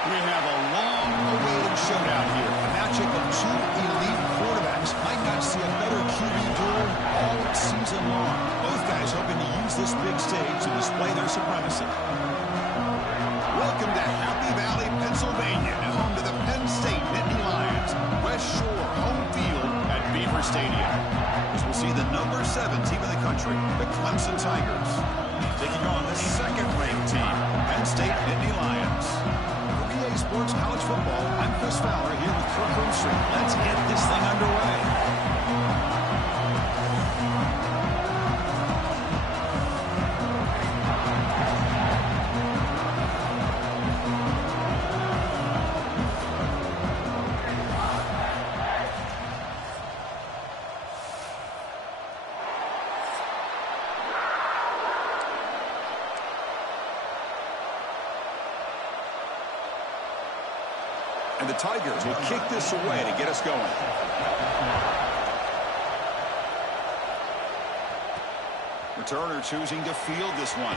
We have a long-awaited showdown here. A matchup of two elite quarterbacks. Might not see a better QB duel all season long. Both guys hoping to use this big stage to display their supremacy. Welcome to Happy Valley, Pennsylvania, and home to the Penn State Nittany Lions. West Shore home field at Beaver Stadium. As we'll see the number 7 team in the country, the Clemson Tigers, taking on the second-ranked team, Penn State Nittany Lions. Sports College Football. I'm Chris Fowler here with Kirk Roomstreet. Let's get this thing underway. And the Tigers will kick this away to get us going. Returner choosing to field this one.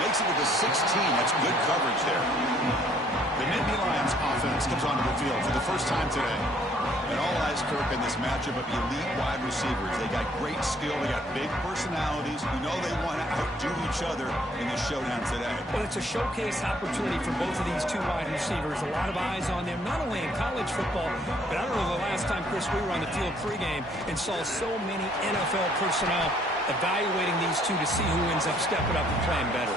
Makes it to the 16. That's good coverage there. The Nittany Lions offense comes onto the field for the first time today. And all eyes, Kirk, in this matchup of elite wide receivers. They got great skill. They got big personalities. You know they want to outdo each other in this showdown today. Well, it's a showcase opportunity for both of these two wide receivers. A lot of eyes on them, not only in college football, but I don't know the last time, Chris, we were on the field pregame and saw so many NFL personnel evaluating these two to see who ends up stepping up and playing better.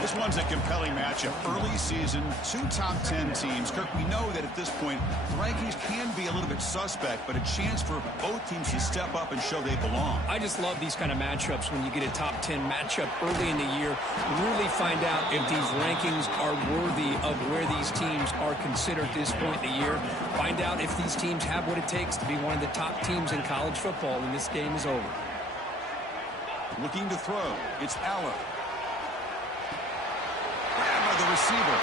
This one's a compelling matchup. Early season, 2 top 10 teams. Kirk, we know that at this point, the rankings can be a little bit suspect, but a chance for both teams to step up and show they belong. I just love these kind of matchups when you get a top 10 matchup early in the year. Really find out if these rankings are worthy of where these teams are considered at this point in the year. Find out if these teams have what it takes to be one of the top teams in college football when this game is over. Looking to throw. It's Aller. The receiver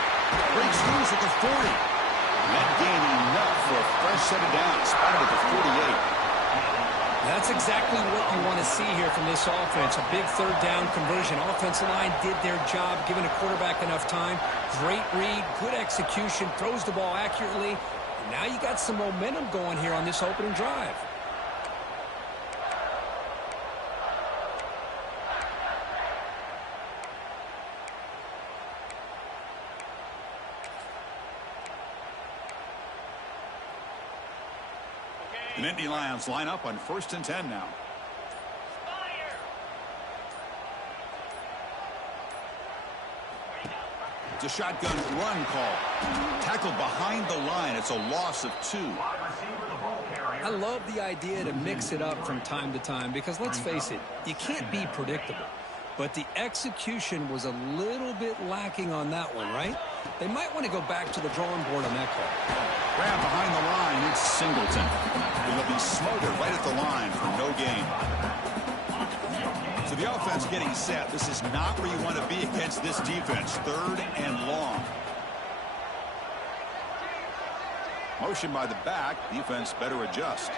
breaks loose at the 40. That gain enough for a fresh set of downs. Spotted at the 48. That's exactly what you want to see here from this offense. A big third down conversion. Offensive line did their job, giving a quarterback enough time. Great read, good execution, throws the ball accurately. And now you got some momentum going here on this opening drive. The Nittany Lions line up on 1st and 10 now. It's a shotgun run call. Tackled behind the line. It's a loss of 2. I love the idea to mix it up from time to time because, let's face it, you can't be predictable. But the execution was a little bit lacking on that one, right? They might want to go back to the drawing board on that call. Grab behind the line. It's Singleton. He'll be smothered right at the line for no gain. So the offense getting set. This is not where you want to be against this defense. 3rd and long. Motion by the back. Defense better adjust.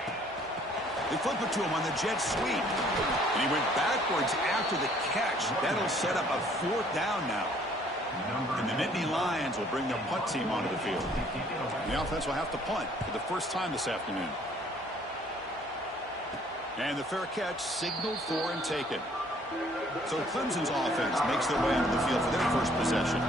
They flip it to him on the jet sweep. And he went backwards after the catch. That'll set up a 4th down now. And the Nittany Lions will bring their punt team onto the field. And the offense will have to punt for the first time this afternoon. And the fair catch signaled for and taken. So Clemson's offense makes their way onto the field for their first possession.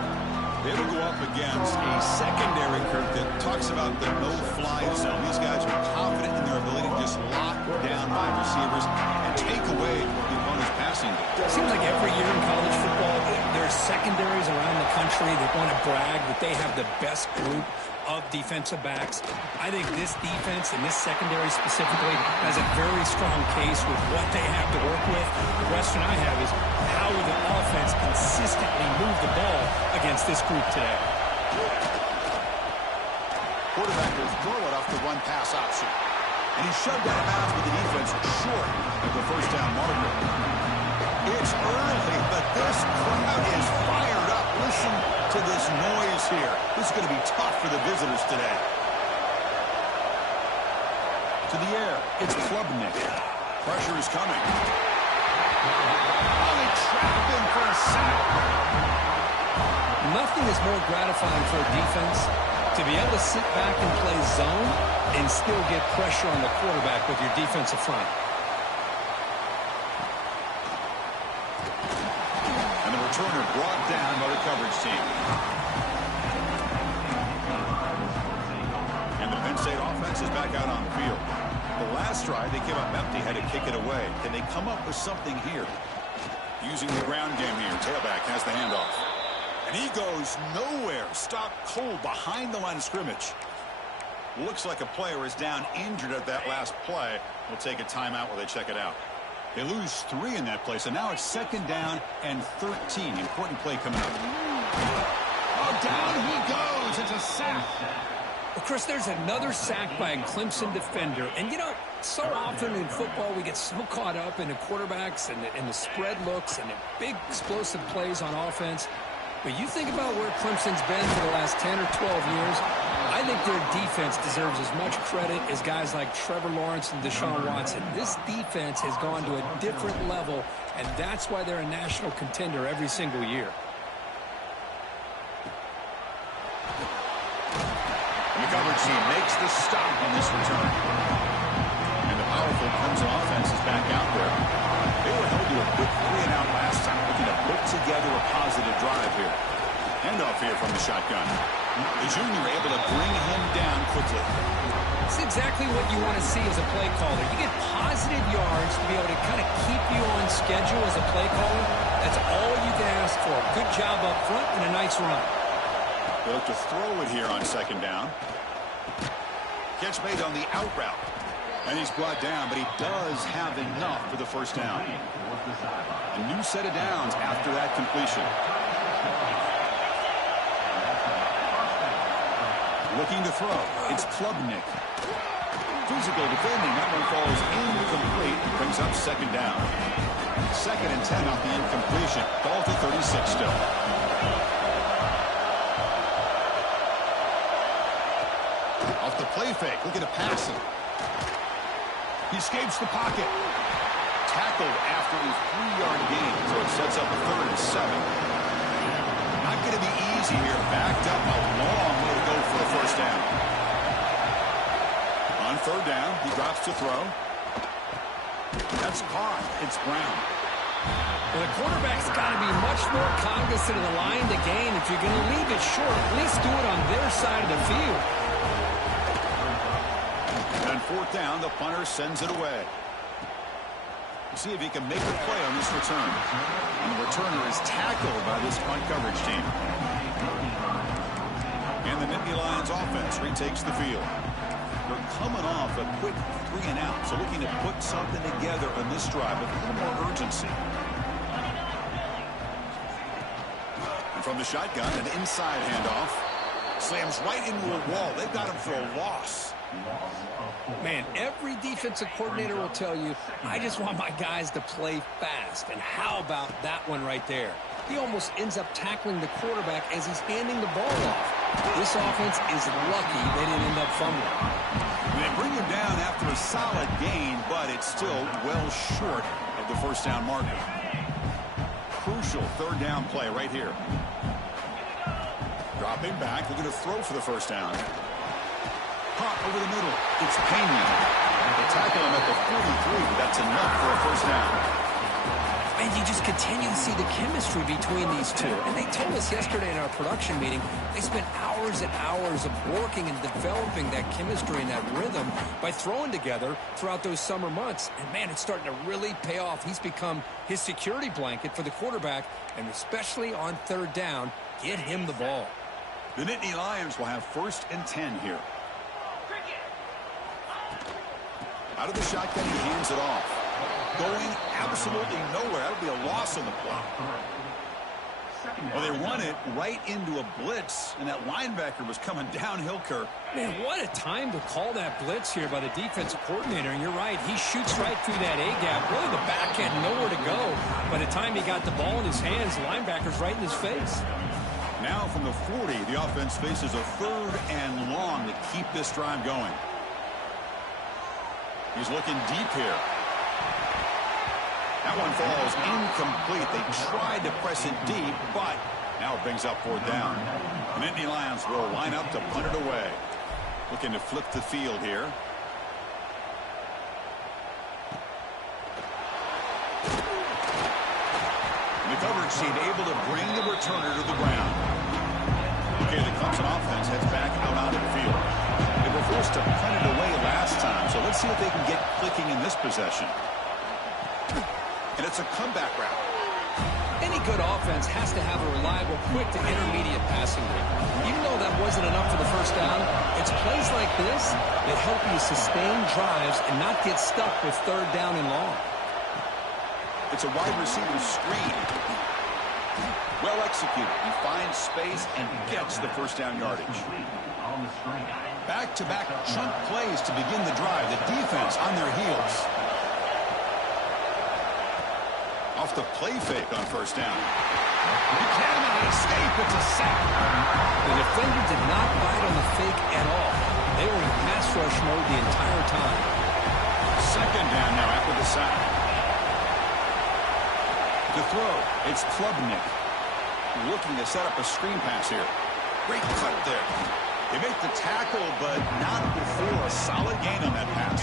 They will go up against a secondary, Kirk, that talks about the no-fly zone. These guys are confident in their ability to just lock down wide receivers and take away the opponent's passing game. It seems like every year in college football, there's secondaries around the country that want to brag that they have the best group of defensive backs. I think this defense and this secondary specifically has a very strong case with what they have to work with. The question I have is, how will the offense consistently move the ball against this group today? Quarterback will throw it off the one pass option. And he shoved out of bounds with the defense short of the first down marker. It's early, but this crowd is fired up. Listen to this noise here. This is going to be tough for the visitors today. To the air, it's Klubnik. Pressure is coming. Oh, they trap him for a sack. Nothing is more gratifying for a defense to be able to sit back and play zone and still get pressure on the quarterback with your defensive front. And the returner brought down by the coverage team. And the Penn State offense is back out on the field. The last drive, they came up empty, had to kick it away. Can they come up with something here? Using the ground game here. Tailback has the handoff. And he goes nowhere. Stopped cold behind the line of scrimmage. Looks like a player is down injured at that last play. We'll take a timeout while they check it out. They lose 3 in that play, so now it's 2nd down and 13. Important play coming up. Oh, down he goes. It's a sack. Well, Chris, there's another sack by a Clemson defender. And, you know, so often in football we get so caught up in the quarterbacks and the spread looks and the big explosive plays on offense. But you think about where Clemson's been for the last 10 or 12 years, I think their defense deserves as much credit as guys like Trevor Lawrence and Deshaun Watson. This defense has gone to a different level, and that's why they're a national contender every single year. And the coverage team makes the stop on this return. And the powerful Clemson offense is back out there. They were held to a quick 3-and-out last time, looking to put together a positive drive here. Handoff here from the shotgun. The junior able to bring him down quickly. It's exactly what you want to see as a play caller. You get positive yards to be able to kind of keep you on schedule as a play caller. That's all you can ask for. Good job up front and a nice run. They look to throw it here on 2nd down. Catch made on the out route. And he's brought down, but he does have enough for the 1st down. A new set of downs after that completion. Looking to throw. It's Klubnik. Physical defending. That one falls incomplete. Brings up 2nd down. 2nd and 10 off the incompletion. Ball to 36 still. Off the play fake. Looking to pass it. He escapes the pocket. Tackled after his 3-yard gain, so it sets up a 3rd and 7. Not going to be easy here. Backed up a long way to go for a 1st down. On 3rd down, he drops to throw. That's caught. It's Brown. Well, the quarterback's got to be much more cognizant of the line to gain. If you're going to leave it short, at least do it on their side of the field. And on 4th down, the punter sends it away. See if he can make a play on this return. And the returner is tackled by this punt coverage team. And the Nittany Lions offense retakes the field. They're coming off a quick 3-and-out, so looking to put something together on this drive with a little more urgency. And from the shotgun, an inside handoff. Slams right into a wall. They've got him for a loss. Man, every defensive coordinator will tell you, I just want my guys to play fast. And how about that one right there? He almost ends up tackling the quarterback as he's handing the ball off. This offense is lucky they didn't end up fumbling. They bring him down after a solid gain, but it's still well short of the 1st down marker. Crucial 3rd down play right here. Dropping back, looking to throw for the 1st down. Pop over the middle. It's Penn. They tackle him at the 43, but that's enough for a 1st down. And you just continue to see the chemistry between these two. And they told us yesterday in our production meeting, they spent hours and hours of working and developing that chemistry and that rhythm by throwing together throughout those summer months. And, man, it's starting to really pay off. He's become his security blanket for the quarterback, and especially on 3rd down, get him the ball. The Nittany Lions will have 1st and 10 here. Out of the shotgun, he hands it off. Going absolutely nowhere. That would be a loss on the play. Well, they run it right into a blitz, and that linebacker was coming downhill, Kirk. Man, what a time to call that blitz here by the defensive coordinator. And you're right, he shoots right through that A-gap. Really, the back had nowhere to go. By the time he got the ball in his hands, the linebacker's right in his face. Now from the 40, the offense faces a 3rd and long to keep this drive going. He's looking deep here. That one falls incomplete. They tried to press it deep, but Now it brings up 4th down. The Nittany Lions will line up to punt it away. Looking to flip the field here. And the coverage team able to bring the returner to the ground. Okay, the Clemson offense heads back out onto the field. They were forced to punt it away last time, so let's see if they can get clicking in this possession. And it's a comeback route. Any good offense has to have a reliable, quick to intermediate passing game. Even though that wasn't enough for the first down, it's plays like this that help you sustain drives and not get stuck with 3rd down and long. It's a wide receiver screen. Well executed. He finds space and gets the first down yardage. Back-to-back chunk plays to begin the drive. The defense on their heels. Off the play fake on 1st down. He cannot escape. It's a sack. The defender did not bite on the fake at all. They were in pass rush mode the entire time. 2nd down now after the sack. To throw, it's Klubnik. Looking to set up a screen pass here. Great cut there. They make the tackle, but not before a solid gain on that pass.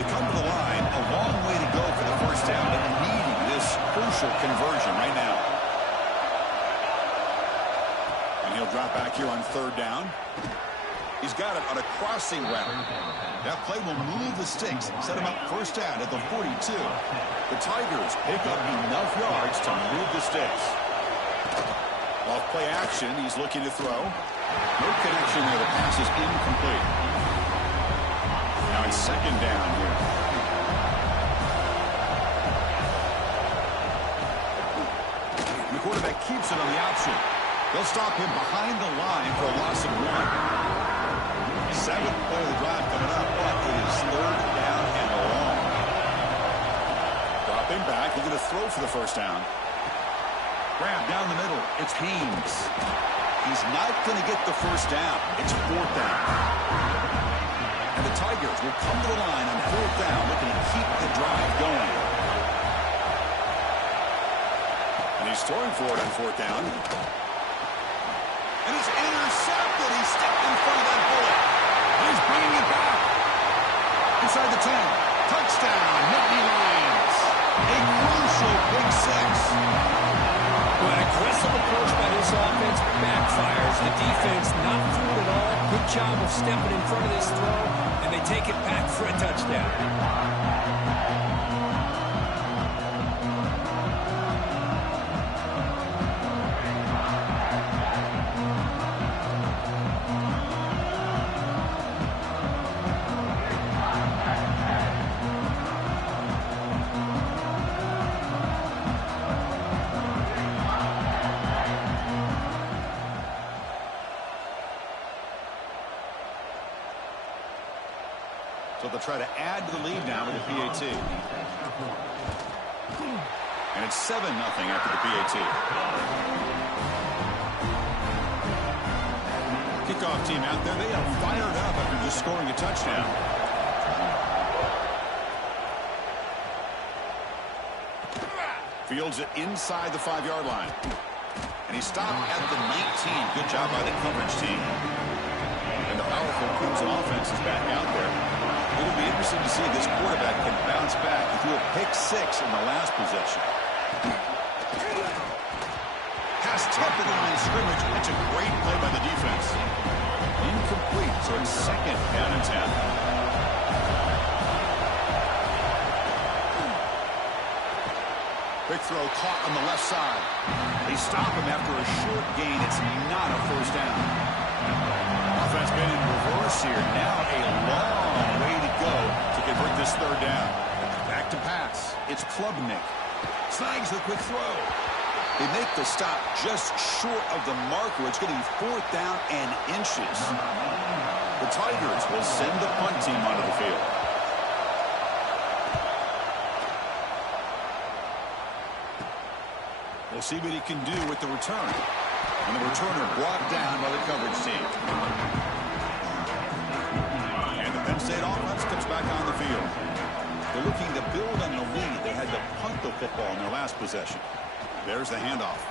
They come to the line, a long way to go for the first down, but needing this crucial conversion right now. And he'll drop back here on 3rd down. He's got it on a crossing route. That play will move the sticks, set him up 1st down at the 42. The Tigers pick up enough yards to move the sticks. Off play action, he's looking to throw. No connection there. The pass is incomplete. Now it's 2nd down here. The quarterback keeps it on the option. They'll stop him behind the line for a loss of 1. 7th play of the drive coming up, but it is 3rd down and long. Dropping back, looking to throw for the first down. Grab down the middle. It's Haynes. He's not going to get the first down. It's 4th down. And the Tigers will come to the line on 4th down, looking to keep the drive going. And he's throwing for it on 4th down. And it's intercepted. He stepped in front of that bullet. He's bringing it back. Inside the 10. Touchdown, Nittany Lions. A crucial pick 6. An aggressive approach by this offense backfires. The defense not fooled at all. Good job of stepping in front of this throw, and they take it back for a touchdown. So they'll try to add to the lead now with the PAT. And it's 7-0 after the PAT. Kickoff team out there, they are fired up after just scoring a touchdown. Fields it inside the 5-yard line. And he stopped at the 19. Good job by the coverage team. And the powerful Clemson offense is back out there. It'll be interesting to see if this quarterback can bounce back. He threw a pick 6 in the last possession. Pass tipped at the line of scrimmage. It's a great play by the defense. Incomplete, so it's 2nd down and 10. Quick throw caught on the left side. They stop him after a short gain. It's not a first down. Offense been in reverse here. Now a long way to go to convert this 3rd down. Back to pass. It's Klubnik. Snags the quick throw. They make the stop just short of the marker. It's going to be 4th down and inches. The Tigers will send the punt team onto the field. We'll see what he can do with the return. And the returner brought down by the coverage team. And the Penn State offense comes back on the field. They're looking to build on the lead. They had to punt the football in their last possession. There's the handoff.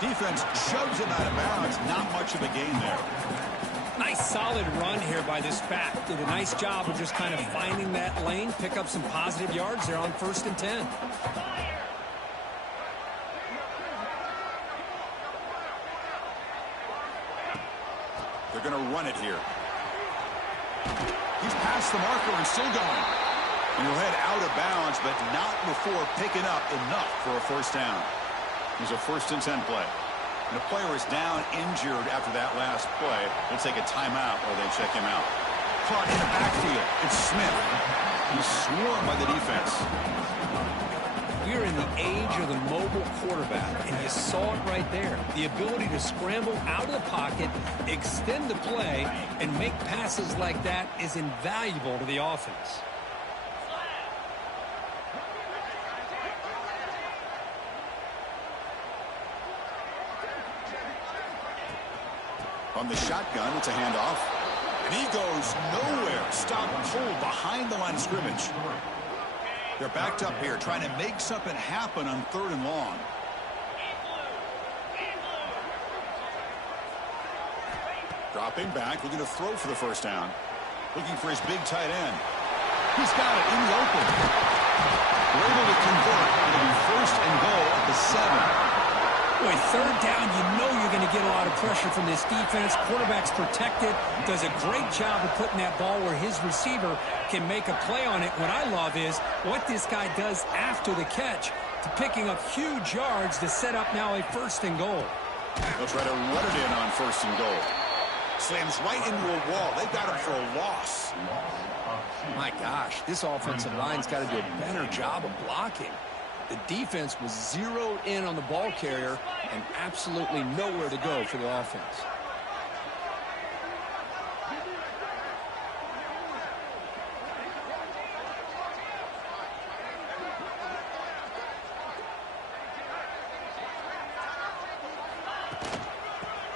Defense shoves him out of bounds. Not much of a gain there. Nice solid run here by this back. Did a nice job of just kind of finding that lane, pick up some positive yards there on 1st and 10. They're going to run it here. He's past the marker and still going. And he'll head out of bounds, but not before picking up enough for a 1st down. Here's a 1st and 10 play. And the player is down injured after that last play. They'll take a timeout or they check him out. Caught in the backfield. It's Smith. He's swarmed by the defense. We're in the age of the mobile quarterback, and you saw it right there. The ability to scramble out of the pocket, extend the play, and make passes like that is invaluable to the offense. On the shotgun, it's a handoff. And he goes nowhere. Stop pulled behind the line of scrimmage. They're backed up here, trying to make something happen on 3rd and long. Dropping back, looking to throw for the 1st down. Looking for his big tight end. He's got it in the open. We're able to convert. It'll be 1st and goal at the 7. Boy, 3rd down, you know you're going to get a lot of pressure from this defense. Quarterback's protected, does a great job of putting that ball where his receiver can make a play on it. What I love is what this guy does after the catch to picking up huge yards to set up now a 1st and goal. They'll try to run it in on 1st and goal. Slams right into a wall. They've got him for a loss. My gosh, this offensive line's got to do a better job of blocking. The defense was zeroed in on the ball carrier and absolutely nowhere to go for the offense.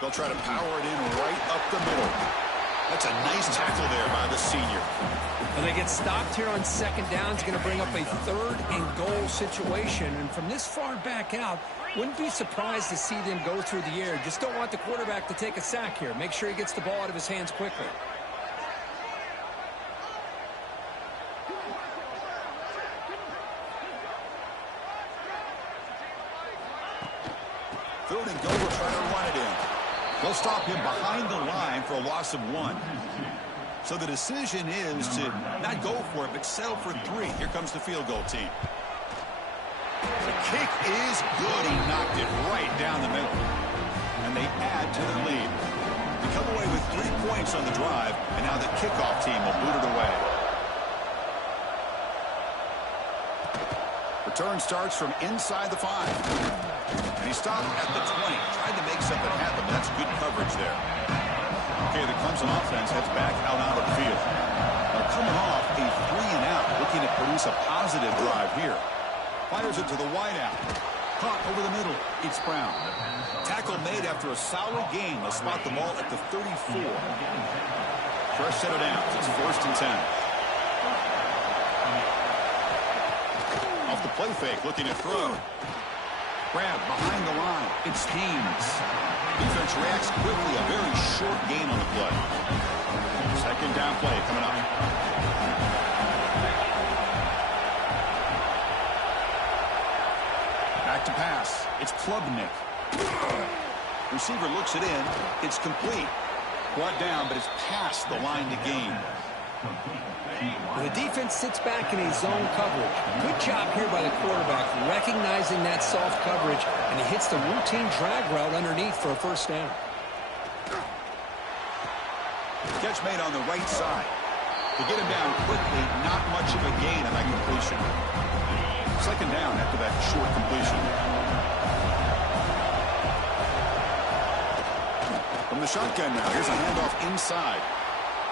They'll try to power it in right up the middle. That's a nice tackle there by the senior. And they get stopped here on 2nd down. It's going to bring up a 3rd and goal situation. And from this far back out, wouldn't be surprised to see them go through the air. Just don't want the quarterback to take a sack here. Make sure he gets the ball out of his hands quickly. Third and goal, we'll try to run it in. They'll stop him behind the line for a loss of 1. So the decision is to not go for it, but settle for 3. Here comes the field goal team. The kick is good. He knocked it right down the middle. And they add to their lead. They come away with 3 points on the drive, and now the kickoff team will boot it away. Return starts from inside the 5. And he stopped at the 20. Tried to make something happen, but that's good coverage there. Okay, the Clemson offense heads back out on the field. They're coming off a 3-and-out, looking to produce a positive drive here. Fires it to the wideout. Caught over the middle. It's Brown. Tackle made after a solid game. They'll spot the ball at the 34. Fresh set of downs. It's 1st and 10. Off the play fake, looking to throw. Grab behind the line. It's Haynes. Defense reacts quickly. A very short gain on the play. 2nd down play coming up. Back to pass. It's Klubnik. Receiver looks it in. It's complete. Brought down, but it's past the line to gain. The defense sits back in a zone coverage. Good job here by the quarterback, recognizing that soft coverage, and he hits the routine drag route underneath for a 1st down. Catch made on the right side. To get him down quickly, not much of a gain on that completion. 2nd down after that short completion. From the shotgun now, here's a handoff inside.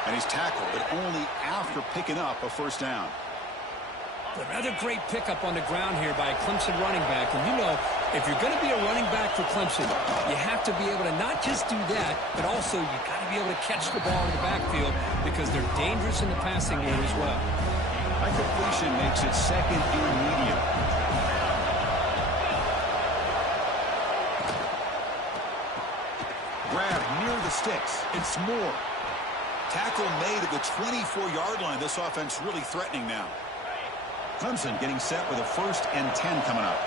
And he's tackled, but only after picking up a 1st down. Another great pickup on the ground here by a Clemson running back. And you know, if you're going to be a running back for Clemson, you have to be able to not just do that, but also you got to be able to catch the ball in the backfield because they're dangerous in the passing game as well. That completion makes it 2nd and medium. the sticks. It's Moore. Tackle made at the 24-yard line. This offense really threatening now. Clemson getting set with a 1st and 10 coming up.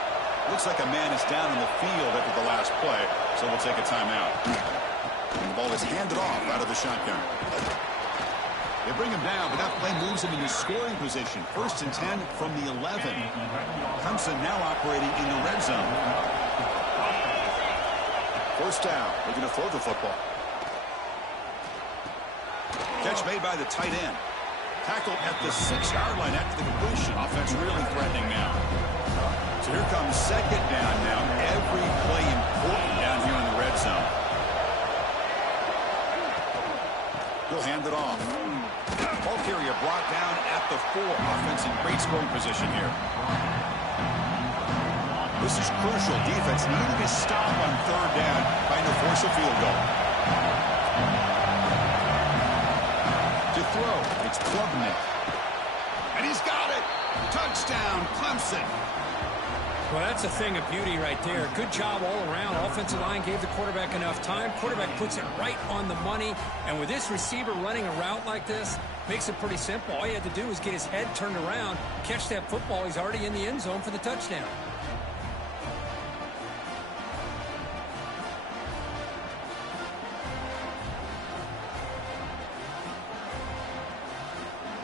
Looks like a man is down in the field after the last play, so we'll take a timeout. And the ball is handed off out of the shotgun. They bring him down, but that play moves him into scoring position. 1st and 10 from the 11. Clemson now operating in the red zone. 1st down. Looking to throw the football. Catch made by the tight end. Tackled at the 6-yard line after the completion. Offense really threatening now. So here comes 2nd down now. Every play important down here in the red zone. He'll hand it off. Ball carrier brought down at the 4. Offense in great scoring position here. This is crucial. Defense needing a stop on 3rd down, trying to force a field goal. To throw, it's Klubnik. And he's got it. Touchdown, Clemson. Well, that's a thing of beauty right there. Good job all around. Offensive line gave the quarterback enough time. Quarterback puts it right on the money. And with this receiver running a route like this, makes it pretty simple. All you had to do was get his head turned around, catch that football. He's already in the end zone for the touchdown.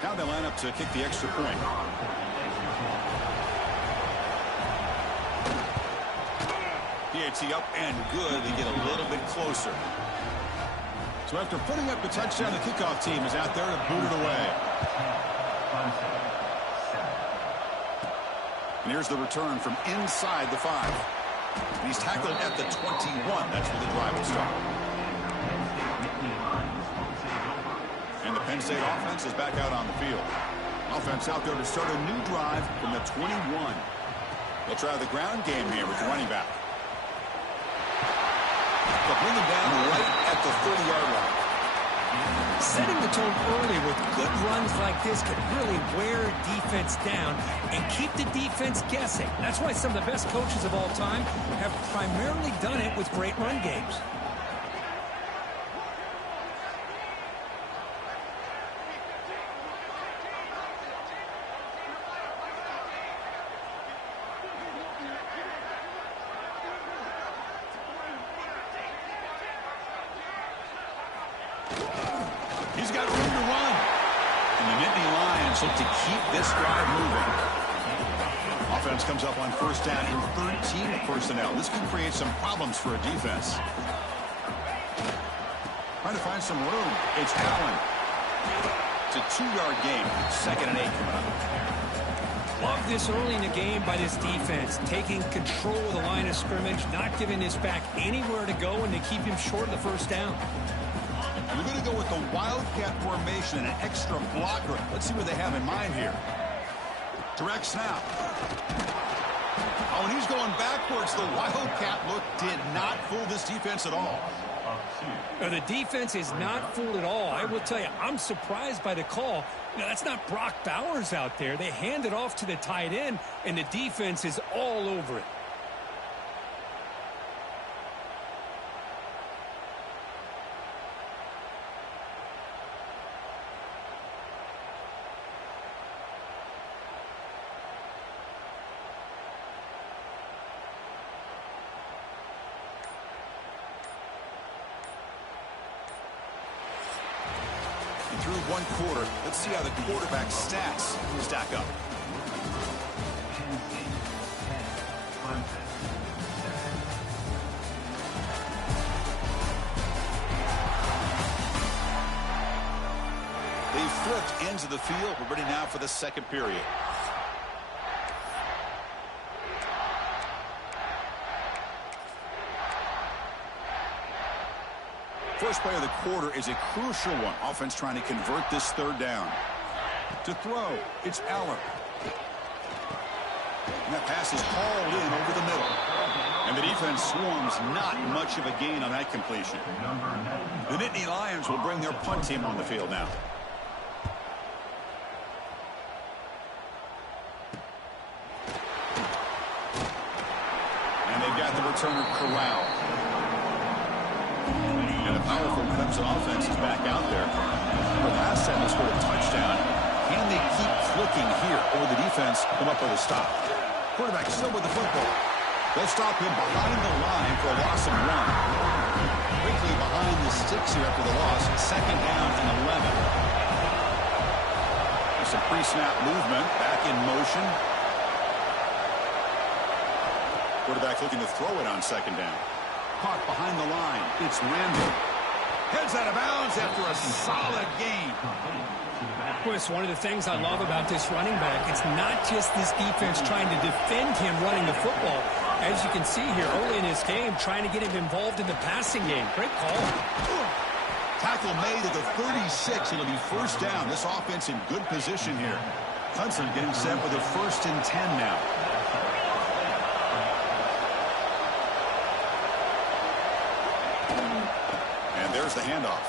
Now they line up to kick the extra point. PAT up and good. They get a little bit closer. So after putting up the touchdown, the kickoff team is out there to boot it away. And here's the return from inside the 5. He's tackled at the 21. That's where the drive will start. And the Penn State offense is back out on the field. Offense out there to start a new drive from the 21. They'll try the ground game here with the running back. They'll bring him down right at the 30-yard line. Setting the tone early with good runs like this can really wear defense down and keep the defense guessing. That's why some of the best coaches of all time have primarily done it with great run games. He's got room to run. And the Nittany Lions look to keep this drive moving. Offense comes up on 1st down in 13 personnel. This can create some problems for a defense. Trying to find some room. It's Allen. It's a 2-yard gain. 2nd and 8 coming up. Love this early in the game by this defense, taking control of the line of scrimmage, not giving this back anywhere to go, and they keep him short of the 1st down. We're going to go with the Wildcat formation and an extra blocker. Let's see what they have in mind here. Direct snap. Oh, and he's going backwards. The Wildcat look did not fool this defense at all. Now, the defense is not fooled at all. I will tell you, I'm surprised by the call. Now, that's not Brock Bowers out there. They hand it off to the tight end, and the defense is all over it. Through one quarter, let's see how the quarterback stats stack up. They flipped ends of the field. We're ready now for the 2nd period. First play of the quarter is a crucial one. Offense trying to convert this 3rd down. To throw, it's Allen. And that pass is hauled in over the middle. And the defense swarms, not much of a gain on that completion. The Nittany Lions will bring their punt team on the field now. And they've got the returner corralled. And a powerful Clemson offense is back out there. The last time they scored a touchdown. Can they keep clicking here, or the defense come up with a stop? Quarterback still with the football. They'll stop him behind the line for a loss of 1. Quickly behind the sticks here after the loss. Second down and 11. There's some pre-snap movement. Back in motion. Quarterback looking to throw it on second down. Caught behind the line. It's Randall. Heads out of bounds after a solid gain. Boy, it's one of the things I love about this running back. It's not just this defense trying to defend him running the football. As you can see here early in this game, trying to get him involved in the passing game. Great call. Tackle made at the 36. It'll be first down. This offense in good position here. Clemson getting set with a 1st and 10 now. And there's the handoff.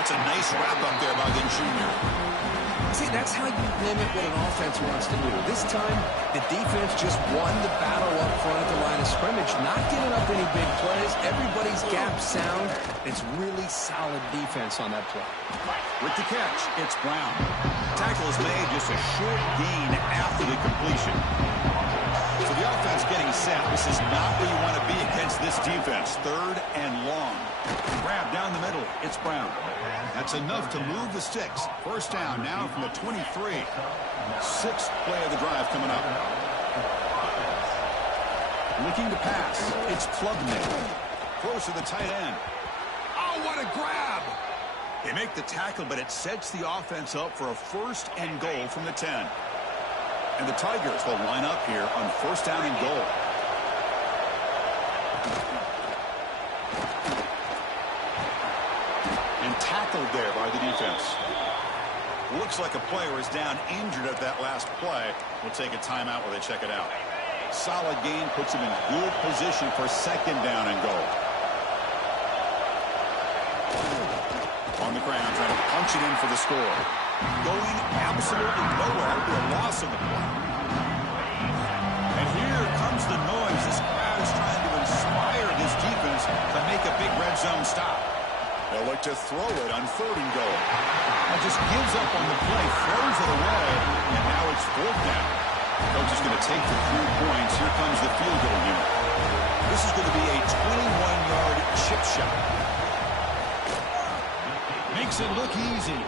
It's a nice wrap-up there by the junior. See, that's how you limit what an offense wants to do. This time, the defense just won the battle up front at the line of scrimmage, not giving up any big plays. Everybody's gap sound. It's really solid defense on that play. With the catch, it's Brown. Tackle is made just a short gain after the completion. So the offense getting set. This is not where you want to be against this defense. 3rd and long. Grab down the middle. It's Brown. That's enough to move the sticks. First down now from the 23. 6th play of the drive coming up. Looking to pass. It's Klubnik. Close to the tight end. Oh, what a grab! They make the tackle, but it sets the offense up for a 1st and goal from the 10. And the Tigers will line up here on 1st down and goal. And tackled there by the defense. Looks like a player is down injured at that last play. We'll take a timeout while they check it out. Solid gain puts him in good position for 2nd down and goal. On the ground, trying to punch it in for the score. Going absolutely nowhere. It'll be a loss of the play. And here comes the noise. This crowd is trying to inspire this defense to make a big red zone stop. They'll look to throw it on 3rd and goal. And just gives up on the play, throws it away, and now it's 4th down. Coach is going to take the 3 points. Here comes the field goal unit. This is going to be a 21-yard chip shot. Makes it look easy.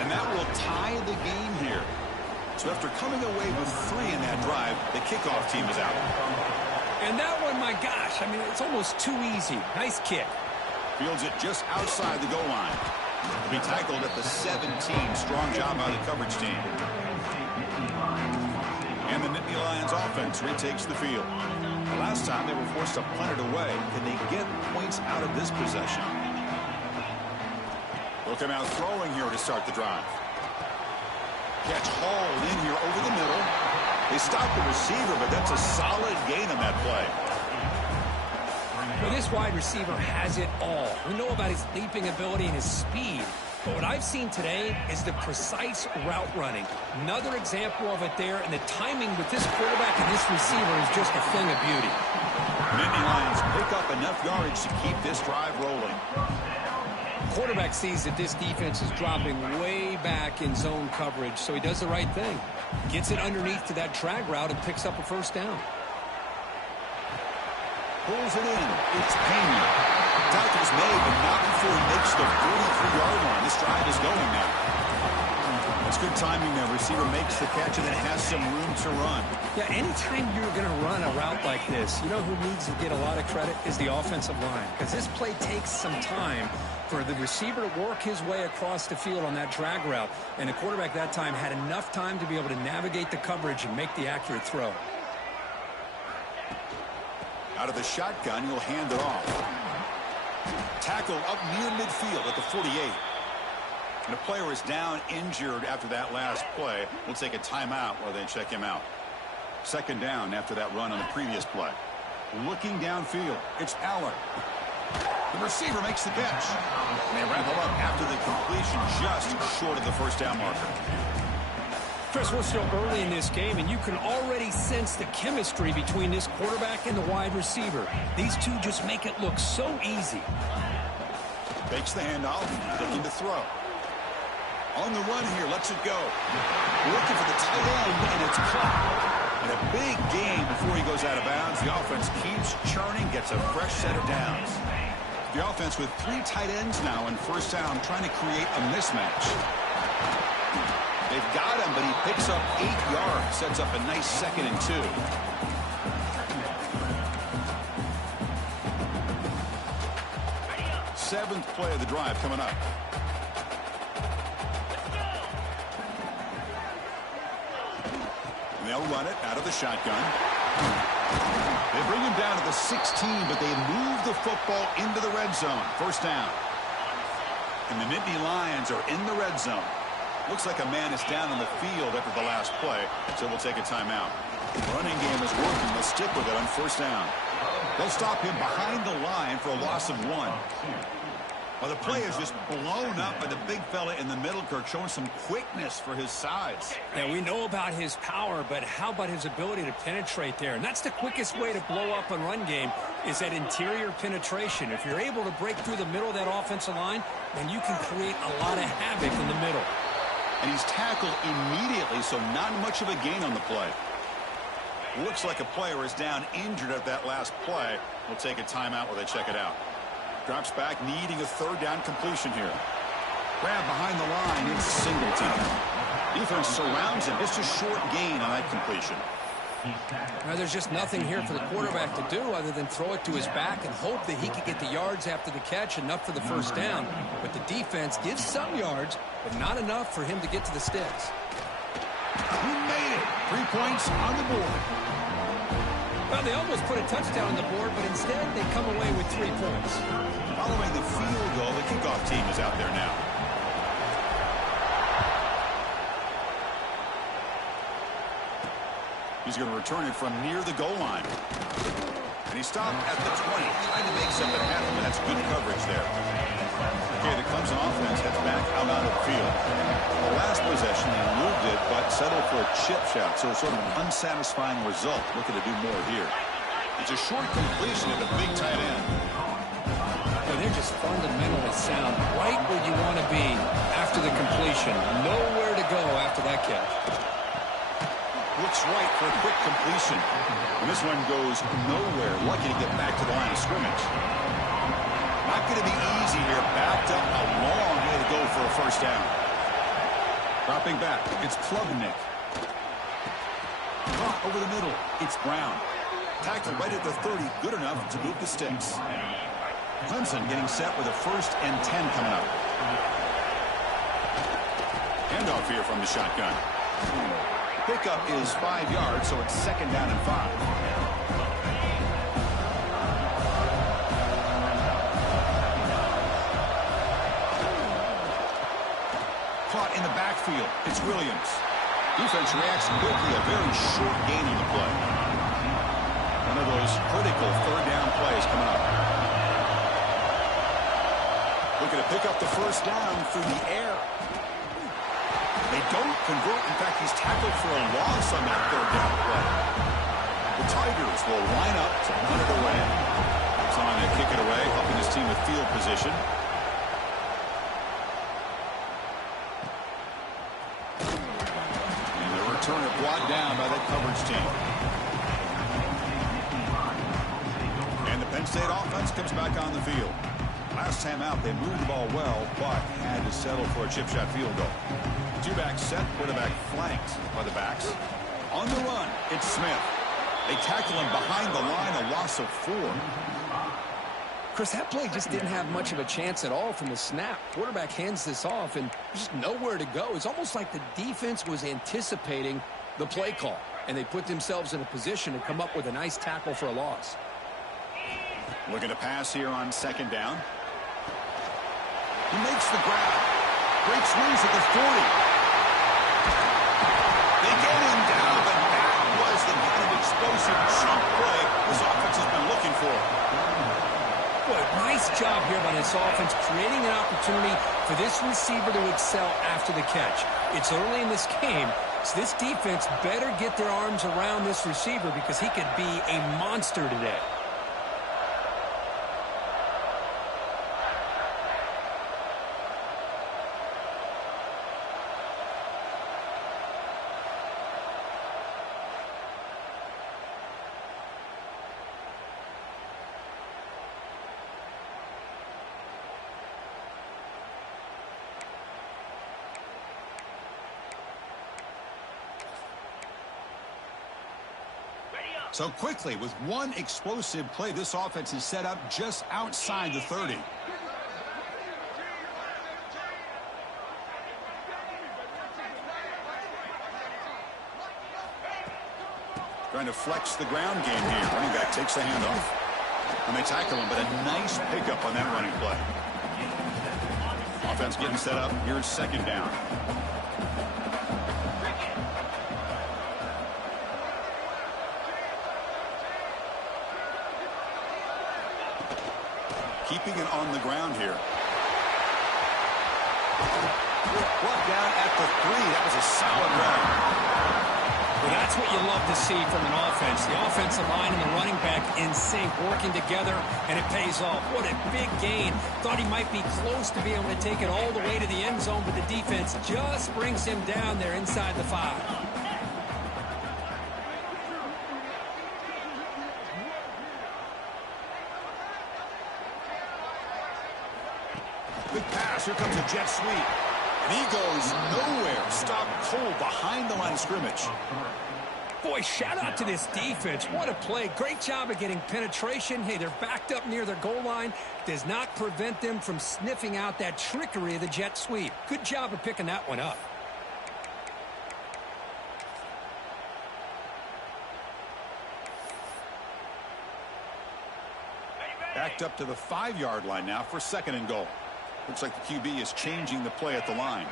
And that will tie the game here. So after coming away with 3 in that drive, the kickoff team is out. And that one, my gosh, I mean, it's almost too easy. Nice kick. Fields it just outside the goal line. He'll be tackled at the 17. Strong job by the coverage team. And the Nittany Lions offense retakes the field. The last time they were forced to punt it away. Can they get points out of this possession? They'll come out throwing here to start the drive. Catch hauled in here over the middle. They stop the receiver, but that's a solid gain on that play. Well, this wide receiver has it all. We know about his leaping ability and his speed. But what I've seen today is the precise route running. Another example of it there, and the timing with this quarterback and this receiver is just a thing of beauty. Nittany Lions pick up enough yardage to keep this drive rolling. Quarterback sees that this defense is dropping way back in zone coverage, so he does the right thing. Gets it underneath to that drag route and picks up a 1st down. Pulls it in. It's Penn. Tackle's made, but not before he makes the 43-yard line. This drive is going now. That's good timing there. Receiver makes the catch and then has some room to run. Yeah, anytime you're going to run a route like this, you know who needs to get a lot of credit is the offensive line. Because this play takes some time for the receiver to work his way across the field on that drag route. And the quarterback that time had enough time to be able to navigate the coverage and make the accurate throw. Out of the shotgun, he'll hand it off. Tackle up near midfield at the 48. And a player is down injured after that last play. We'll take a timeout while they check him out. 2nd down after that run on the previous play. Looking downfield, it's Aller. The receiver makes the catch. And they wrap him up after the completion just short of the 1st down marker. Chris, we're still early in this game, and you can already sense the chemistry between this quarterback and the wide receiver. These two just make it look so easy. Fakes the handoff, looking to throw. On the run here, lets it go. Looking for the tight end, and it's caught. And a big gain before he goes out of bounds. The offense keeps churning, gets a fresh set of downs. The offense with 3 tight ends now in first down, trying to create a mismatch. They've got him, but he picks up 8 yards, sets up a nice 2nd and 2. Seventh play of the drive coming up. And they'll run it out of the shotgun. They bring him down to the 16, but they move the football into the red zone. First down. And the Nittany Lions are in the red zone. Looks like a man is down on the field after the last play, so we'll take a timeout. Running game is working. They'll stick with it on first down. They'll stop him behind the line for a loss of 1. Well, the play is just blown up by the big fella in the middle, Kirk, showing some quickness for his size. Yeah, we know about his power, but how about his ability to penetrate there? And that's the quickest way to blow up a run game, is that interior penetration. If you're able to break through the middle of that offensive line, then you can create a lot of havoc in the middle. And he's tackled immediately, so not much of a gain on the play. Looks like a player is down injured at that last play. We'll take a timeout while they check it out. Drops back, needing a third down completion here. Grab behind the line, it's Singleton. Defense surrounds him. Just a short gain on that completion. Now, there's just nothing here for the quarterback to do other than throw it to his back and hope that he can get the yards after the catch, enough for the first down. But the defense gives some yards, but not enough for him to get to the sticks. He made it. 3 points on the board. Well, they almost put a touchdown on the board, but instead they come away with 3 points. Following the field goal, the kickoff team is out there now. He's going to return it from near the goal line. And he stopped at the 20, trying to make something happen, but that's good coverage there. Okay, the Clemson offense heads back out onto the field. The last possession, they moved it, but settled for a chip shot, so sort of an unsatisfying result. Looking to do more here. It's a short completion at a big tight end. Well, they're just fundamentally sound, right where you want to be after the completion. Nowhere to go after that catch. Looks right for a quick completion. And this one goes nowhere. Lucky to get back to the line of scrimmage. Not going to be easy here. Backed up a long way to go for a first down. Dropping back. It's Klubnik. Over the middle. It's Brown. Tackled right at the 30. Good enough to move the sticks. Clemson getting set with a 1st and 10 coming up. Handoff here from the shotgun. Pickup is 5 yards, so it's 2nd down and 5. Caught in the backfield. It's Williams. Defense reacts quickly. A very short gain on the play. One of those critical 3rd down plays coming up. Looking to pick up the first down through the air. They don't convert. In fact, he's tackled for a loss on that 3rd down play. The Tigers will line up to put it away. It's on to kick it away, helping his team with field position. And the returner brought down by that coverage team. And the Penn State offense comes back on the field. Last time out, they moved the ball well, but had to settle for a chip shot field goal. 2-back set, quarterback flanked by the backs. On the run, it's Smith. They tackle him behind the line, a loss of 4. Chris, that play just didn't have much of a chance at all from the snap. Quarterback hands this off, and there's just nowhere to go. It's almost like the defense was anticipating the play call, and they put themselves in a position to come up with a nice tackle for a loss. Looking to pass here on 2nd down. He makes the grab. Great swings at the 40. They get him down, but that was the kind of explosive chunk play this offense has been looking for. Boy, nice job here by this offense, creating an opportunity for this receiver to excel after the catch. It's early in this game, so this defense better get their arms around this receiver because he could be a monster today. So quickly, with one explosive play, this offense is set up just outside the 30. Trying to flex the ground game here. Running back takes the handoff. And they tackle him, but a nice pickup on that running play. Offense getting set up. Here's second down. Keeping it on the ground here. Brought down at the 3. That was a solid run. Well, that's what you love to see from an offense. The offensive line and the running back in sync, working together, and it pays off. What a big gain. Thought he might be close to being able to take it all the way to the end zone, but the defense just brings him down there inside the 5. Good pass. Here comes a jet sweep. And he goes nowhere. Stopped cold behind the line of scrimmage. Boy, shout out to this defense. What a play. Great job of getting penetration. Hey, they're backed up near their goal line. Does not prevent them from sniffing out that trickery of the jet sweep. Good job of picking that one up. Backed up to the 5-yard line now for second and goal. Looks like the QB is changing the play at the line.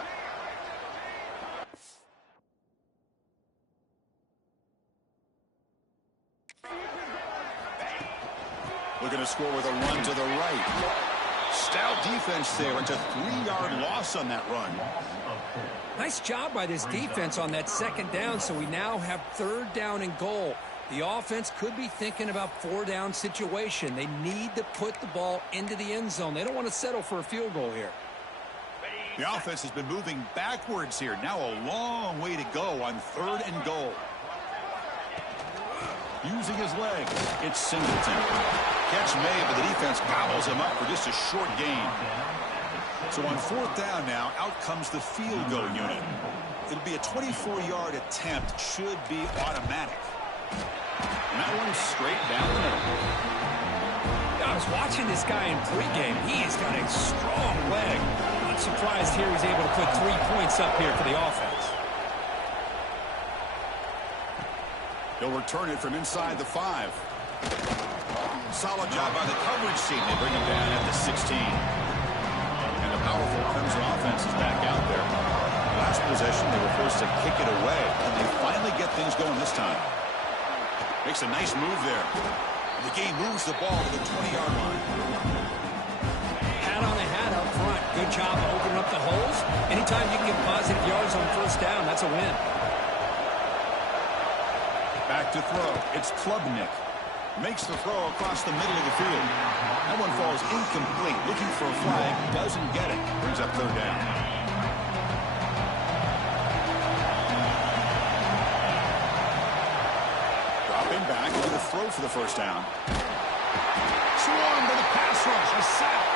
Looking to score with a run to the right. Stout defense there. It's a 3-yard loss on that run. Nice job by this defense on that second down, so we now have third down and goal. The offense could be thinking about 4-down situation. They need to put the ball into the end zone. They don't want to settle for a field goal here. The offense has been moving backwards here. Now a long way to go on third and goal. Using his legs, it's Singleton. Catch made, but the defense gobbles him up for just a short gain. So on fourth down now, out comes the field goal unit. It'll be a 24-yard attempt. Should be automatic. And that one's straight down the middle. I was watching this guy in pregame. He's got a strong leg. Not surprised here he's able to put 3 points up here for the offense. He'll return it from inside the 5. Solid job by the coverage team. They bring him down at the 16. And the powerful Clemson offense is back out there. Last possession, they were forced to kick it away, and they finally get things going this time. Makes a nice move there. The game moves the ball to the 20-yard line. Hat on the hat up front. Good job of opening up the holes. Anytime you can get positive yards on first down, that's a win. Back to throw. It's Klubnik. Makes the throw across the middle of the field. That one falls incomplete. Looking for a flag. Doesn't get it. Brings up third down. Back into the throw for the first down. Swarmed by the pass rush. A sack.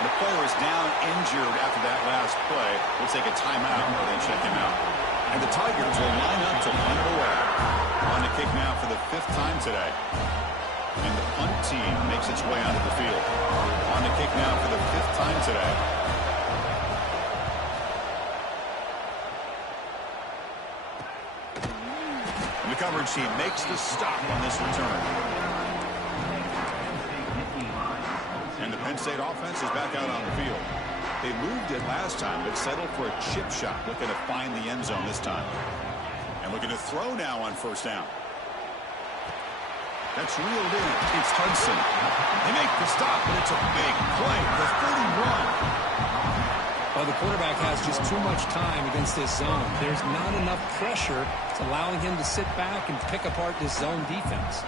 The player is down injured after that last play. We'll take a timeout or then check him out. And the Tigers will line up to punt it away. On the kick now for the 5th time today. And the punt team makes its way onto the field. On the kick now for the 5th time today. The coverage team makes the stop on this return. And the Penn State offense is back out on the field. They moved it last time, but settled for a chip shot, looking to find the end zone this time. And looking to throw now on first down. That's reeled in. It's Hudson. They make the stop, but it's a big play. The 31. Well, the quarterback has just too much time against this zone. There's not enough pressure. It's allowing him to sit back and pick apart this zone defense.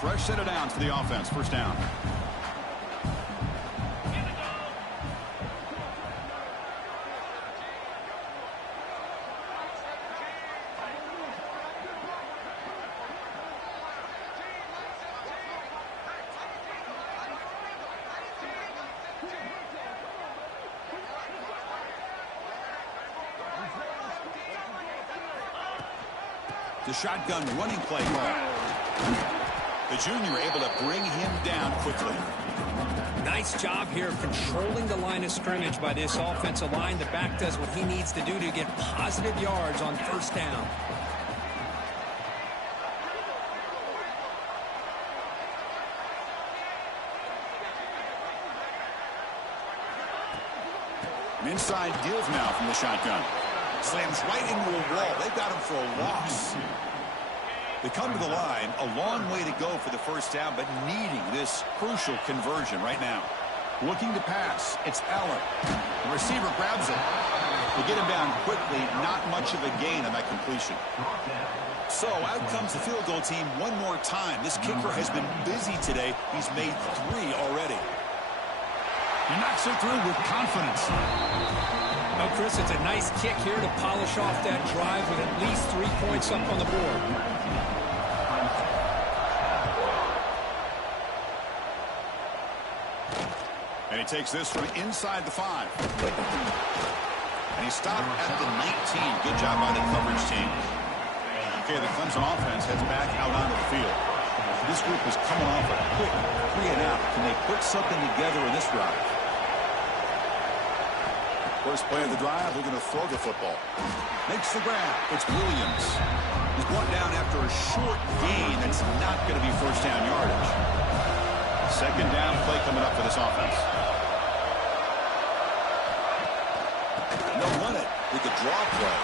Fresh set of downs for the offense. First down. The shotgun running play call. The junior able to bring him down quickly. Nice job here of controlling the line of scrimmage by this offensive line. The back does what he needs to do to get positive yards on first down. An inside deals now from the shotgun. Slams right into a wall. They've got him for a loss. They come to the line, a long way to go for the first down, but needing this crucial conversion right now. Looking to pass. It's Allen. The receiver grabs it. They get him down quickly. Not much of a gain on that completion. So out comes the field goal team one more time. This kicker has been busy today. He's made 3 already. He knocks it through with confidence. Oh, Chris, it's a nice kick here to polish off that drive with at least 3 points up on the board. And he takes this from inside the 5. And he stopped at the 19. Good job by the coverage team. Okay, the Clemson offense heads back out onto the field. This group is coming off a quick 3-and-out. Can they put something together in this drive? First play of the drive, they're going to throw the football. Makes the grab. It's Williams. He's brought down after a short gain that's not going to be first down yardage. Second down play coming up for this offense. They'll run it with the draw play.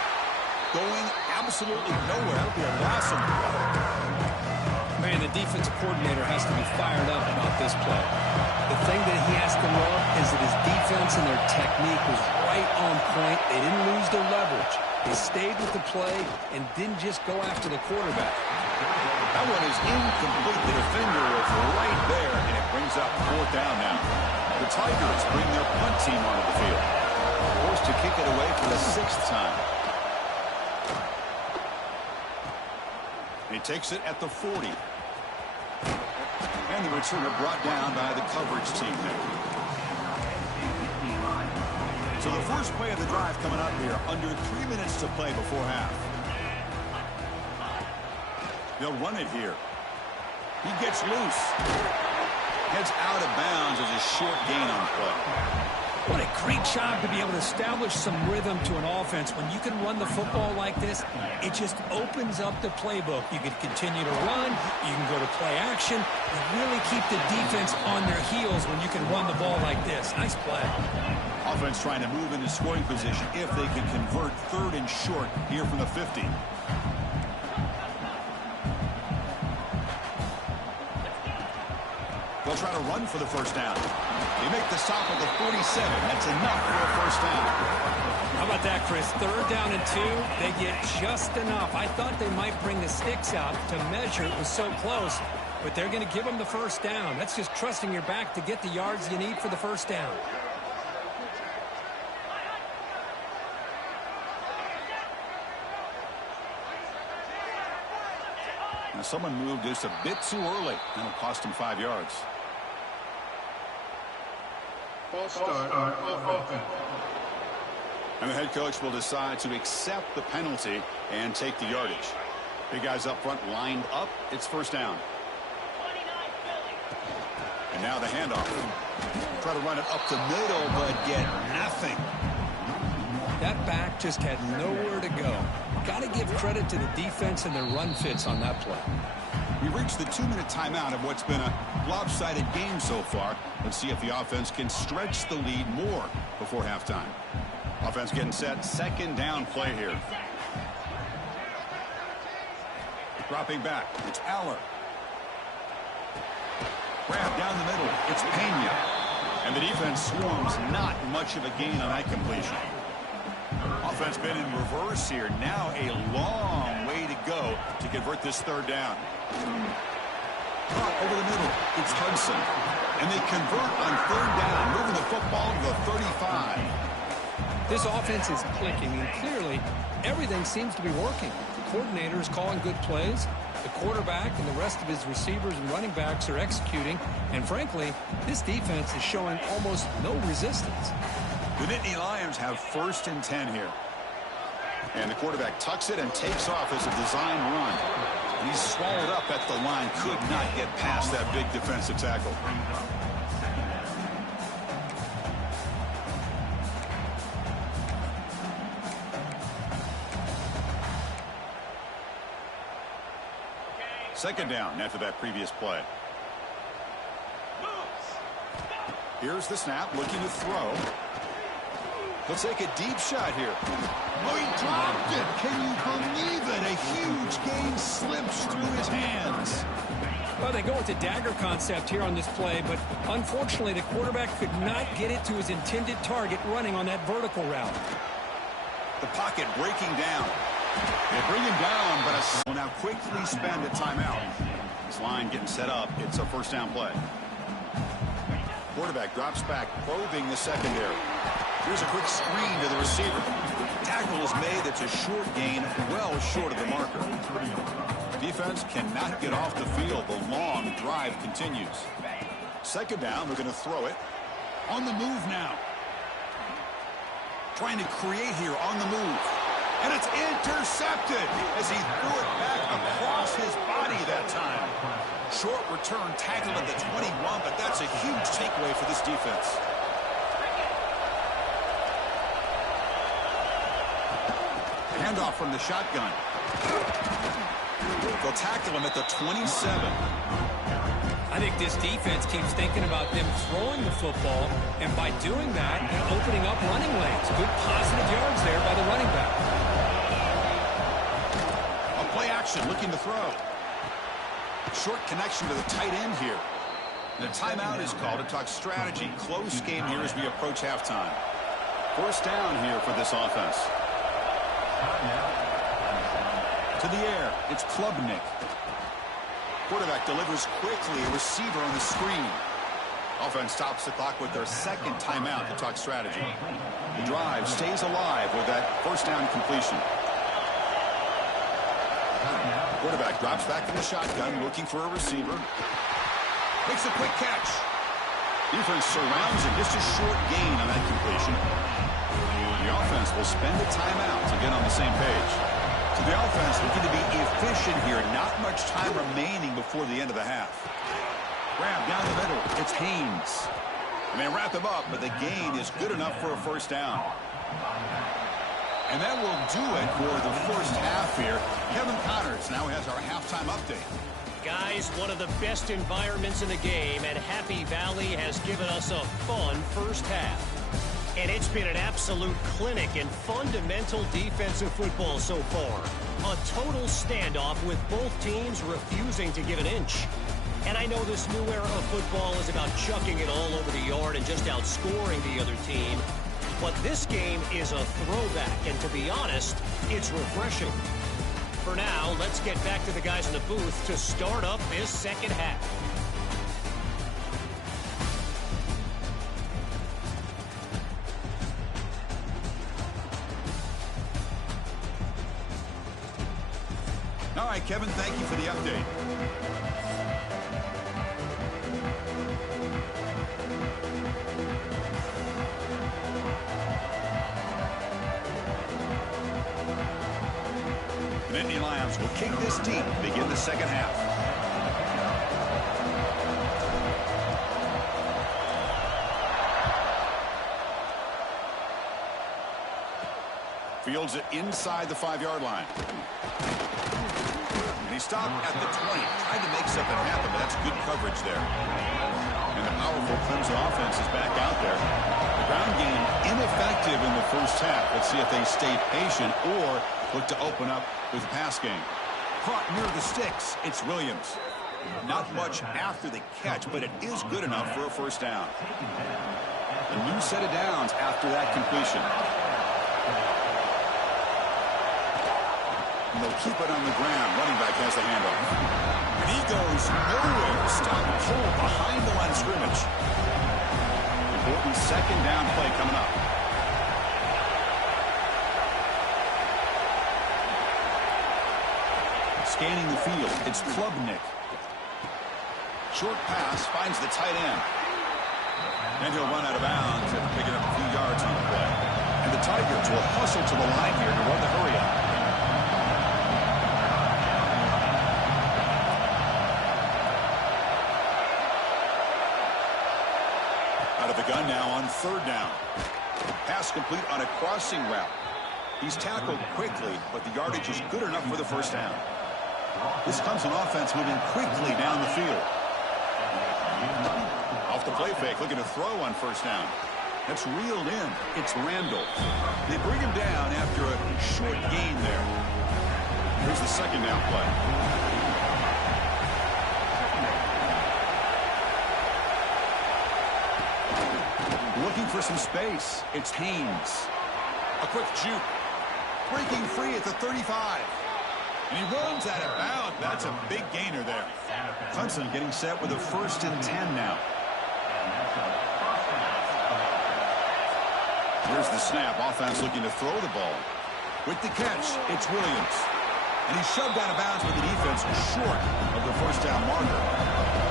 Going absolutely nowhere. That'll be a loss of the play. Man, the defensive coordinator has to be fired up about this play. The thing that he has to love is that his defense and their technique was right on point. They didn't lose their leverage. They stayed with the play and didn't just go after the quarterback. That one is incomplete. The defender was right there, and it brings up 4th down now. The Tigers bring their punt team onto the field. Forced to kick it away for the 6th time. And he takes it at the 40. And the returner brought down by the coverage team there. So the first play of the drive coming up here. Under 3 minutes to play before half. They'll run it here. He gets loose. Heads out of bounds as a short gain on the play. What a great job to be able to establish some rhythm to an offense. When you can run the football like this, it just opens up the playbook. You can continue to run. You can go to play action. You really keep the defense on their heels when you can run the ball like this. Nice play. Offense trying to move into scoring position if they can convert 3rd and short here from the 50. They'll try to run for the first down. They make the stop at the 47. That's enough for a first down. How about that, Chris? 3rd down and 2. They get just enough. I thought they might bring the sticks out to measure. It was so close. But they're going to give them the first down. That's just trusting your back to get the yards you need for the first down. Now someone moved just a bit too early. That'll cost him 5 yards. False start on offense. And the head coach will decide to accept the penalty and take the yardage. Big guys up front lined up. It's first down. And now the handoff. Try to run it up the middle, but get nothing. That back just had nowhere to go. Got to give credit to the defense and their run fits on that play. We reached the 2-minute timeout of what's been a lopsided game so far. Let's see if the offense can stretch the lead more before halftime. Offense getting set. Second down play here. Dropping back. It's Aller. Grab down the middle. It's Pena. And the defense swarms. Not much of a gain on that completion. Offense been in reverse here. Now a long way to go to convert this 3rd down. Caught over the middle. It's Hudson. And they convert on 3rd down, moving the football to the 35. This offense is clicking, and clearly everything seems to be working. The coordinator is calling good plays. The quarterback and the rest of his receivers and running backs are executing. And frankly, this defense is showing almost no resistance. The Nittany Lions have 1st and 10 here. And the quarterback tucks it and takes off as a design run. And he's swallowed up at the line. Could not get past that big defensive tackle. Second down after that previous play. Here's the snap, looking to throw. He'll take a deep shot here. Oh, he dropped it. Can you believe it? A huge gain slips through his hands. Well, they go with the dagger concept here on this play, but unfortunately the quarterback could not get it to his intended target running on that vertical route. The pocket breaking down. They bring him down, but will now quickly spend a timeout. This line getting set up. It's a first down play. Quarterback drops back, probing the secondary. Here's a quick screen to the receiver. Tackle is made. That's a short gain, well short of the marker. Defense cannot get off the field. The long drive continues. Second down, they're going to throw it. On the move now. Trying to create here on the move. And it's intercepted as he threw it back across his body that time. Short return tackled at the 21, but that's a huge takeaway for this defense. Handoff from the shotgun. They'll tackle him at the 27. I think this defense keeps thinking about them throwing the football, and by doing that, opening up running lanes. Good positive yards there by the running back. Play action, looking to throw. Short connection to the tight end here. The timeout is called to talk strategy. Close game here as we approach halftime. First down here for this offense. To the air, it's Klubnik. Quarterback delivers quickly, a receiver on the screen. Offense stops the clock with their second timeout to talk strategy. The drive stays alive with that first down completion. Quarterback drops back in the shotgun, looking for a receiver. Makes a quick catch. Defense surrounds him. Just a short gain on that completion. The offense will spend a timeout to get on the same page. So the offense looking to be efficient here. Not much time remaining before the end of the half. Grab down the middle. It's Haynes. And they wrap him up, but the gain is good enough for a first down. And that will do it for the first half here. Kevin Connors now has our halftime update. Guys, one of the best environments in the game, and Happy Valley has given us a fun first half. And it's been an absolute clinic in fundamental defensive football so far. A total standoff with both teams refusing to give an inch. And I know this new era of football is about chucking it all over the yard and just outscoring the other team. But this game is a throwback, and to be honest, it's refreshing. For now, let's get back to the guys in the booth to start up this second half. All right, Kevin, thank you for the update. The Nittany Lions will kick this deep to begin the second half. Fields it inside the 5-yard line. And he stopped at the 20. Tried to make something happen, but that's good coverage there. And the powerful Clemson offense is back out there. The ground game ineffective in the first half. Let's see if they stay patient or look to open up with the pass game. Caught near the sticks. It's Williams. Not much after the catch, but it is good enough for a first down. A new set of downs after that completion. And they'll keep it on the ground. Running back has the handoff. And he goes nowhere. Stop pull behind the line of scrimmage. Important second down play coming up. Scanning the field, it's Klubnik. Short pass finds the tight end. And he'll run out of bounds after picking up a few yards on the play. And the the Tigers will hustle to the line here to run the hurry-up. Out of the gun now on third down. Pass complete on a crossing route. He's tackled quickly, but the yardage is good enough for the first down. This Clemson offense moving quickly down the field. Off the play fake, looking to throw on first down. That's reeled in. It's Randall. They bring him down after a short gain there. Here's the second down play. Looking for some space. It's Haynes. A quick juke. Breaking free at the 35. And he runs out of bounds. That's a big gainer there. Clemson getting set with a 1st and 10 now. Here's the snap. Offense looking to throw the ball. With the catch, it's Williams. And he's shoved out of bounds with the defense short of the first down marker.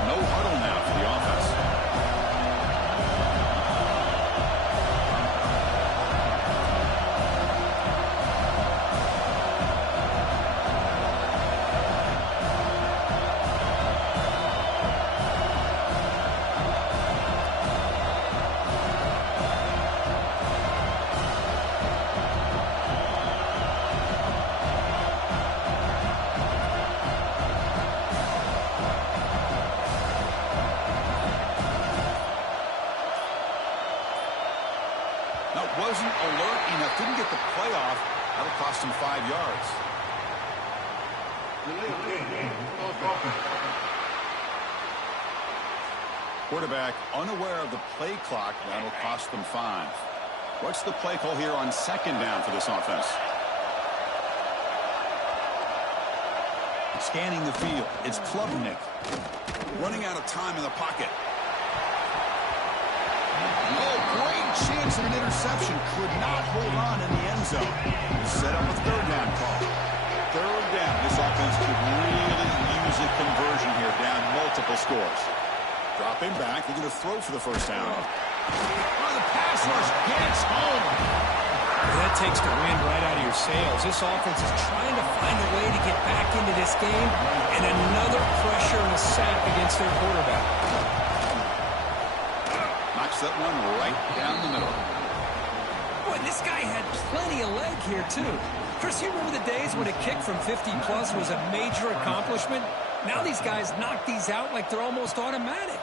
No huddle now for the offense. Wasn't alert enough, didn't get the playoff. That'll cost him 5 yards. Quarterback unaware of the play clock. That'll cost them 5. What's the play call here on second down for this offense? Scanning the field. It's Klubnik. Running out of time in the pocket. Oh, great chance at an interception. Could not hold on in the end zone. Set up a third down call. Third down. This offense could really use a conversion here, down multiple scores. Dropping back. They're going to throw for the first down. Oh, the pass rush gets home. That takes the wind right out of your sails. This offense is trying to find a way to get back into this game, and another pressure and a sack against their quarterback. That one right down the middle. Boy, this guy had plenty of leg here, too. Chris, you remember the days when a kick from 50-plus was a major accomplishment? Now these guys knock these out like they're almost automatic.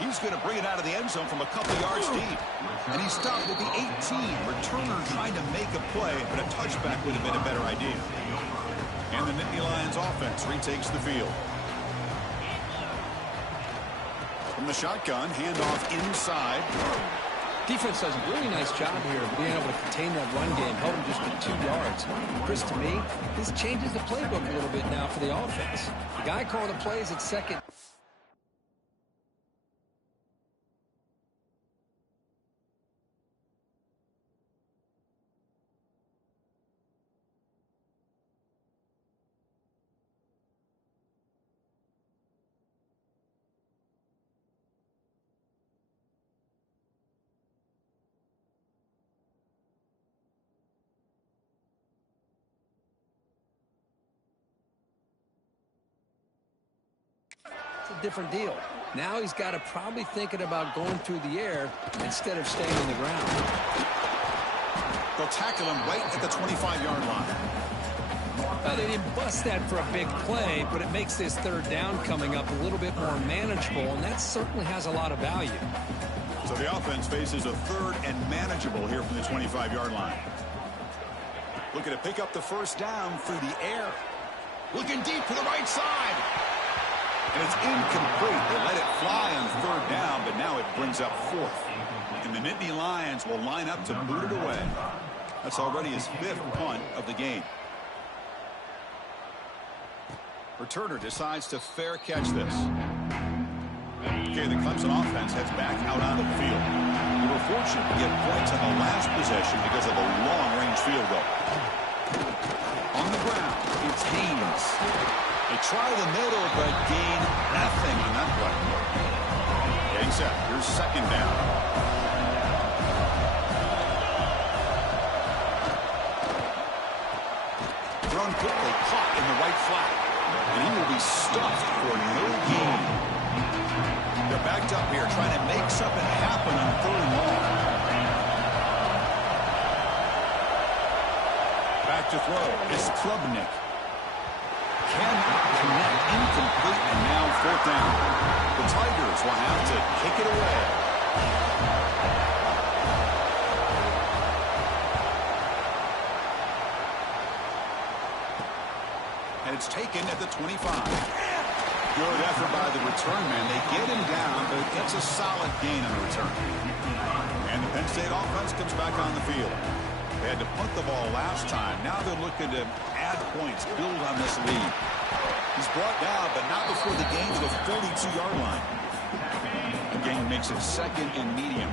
He's going to bring it out of the end zone from a couple yards deep. And he stopped at the 18. Returner trying to make a play, but a touchback would have been a better idea. And the Nittany Lions offense retakes the field. From the shotgun, handoff inside. Defense does a really nice job here of being able to contain that run game, held him just to 2 yards. Chris, to me, this changes the playbook a little bit now for the offense. The guy calling the plays at second. It's a different deal. Now he's got to probably thinking about going through the air instead of staying on the ground. They'll tackle him right at the 25-yard line. Well, they didn't bust that for a big play, but it makes this third down coming up a little bit more manageable, and that certainly has a lot of value. So the offense faces a third and manageable here from the 25-yard line. Looking to pick up the first down through the air. Looking deep to the right side. And it's incomplete. They let it fly on third down, but now it brings up fourth. And the Nittany Lions will line up to boot it away. That's already his 5th punt of the game. Returner decides to fair catch this. Okay, the Clemson offense heads back out onto the field. They were fortunate to get points on the last possession because of a long-range field goal. On the ground, it's Haynes. They try the middle, but gain nothing on that play. Getting set. Here's second down. thrown quickly, caught in the right flat. And he will be stuffed for no gain. They're backed up here trying to make something happen on 3rd and long. Back to throw is Klubnik. Cannot connect, incomplete, and now 4th down. The Tigers will have to kick it away. And it's taken at the 25. Good effort by the return man. They get him down, but it's a solid gain on the return. And the Penn State offense comes back on the field. They had to punt the ball last time. Now they're looking to add points, build on this lead. He's brought down, but not before the gain to the 42-yard line. The gain makes it 2nd and medium.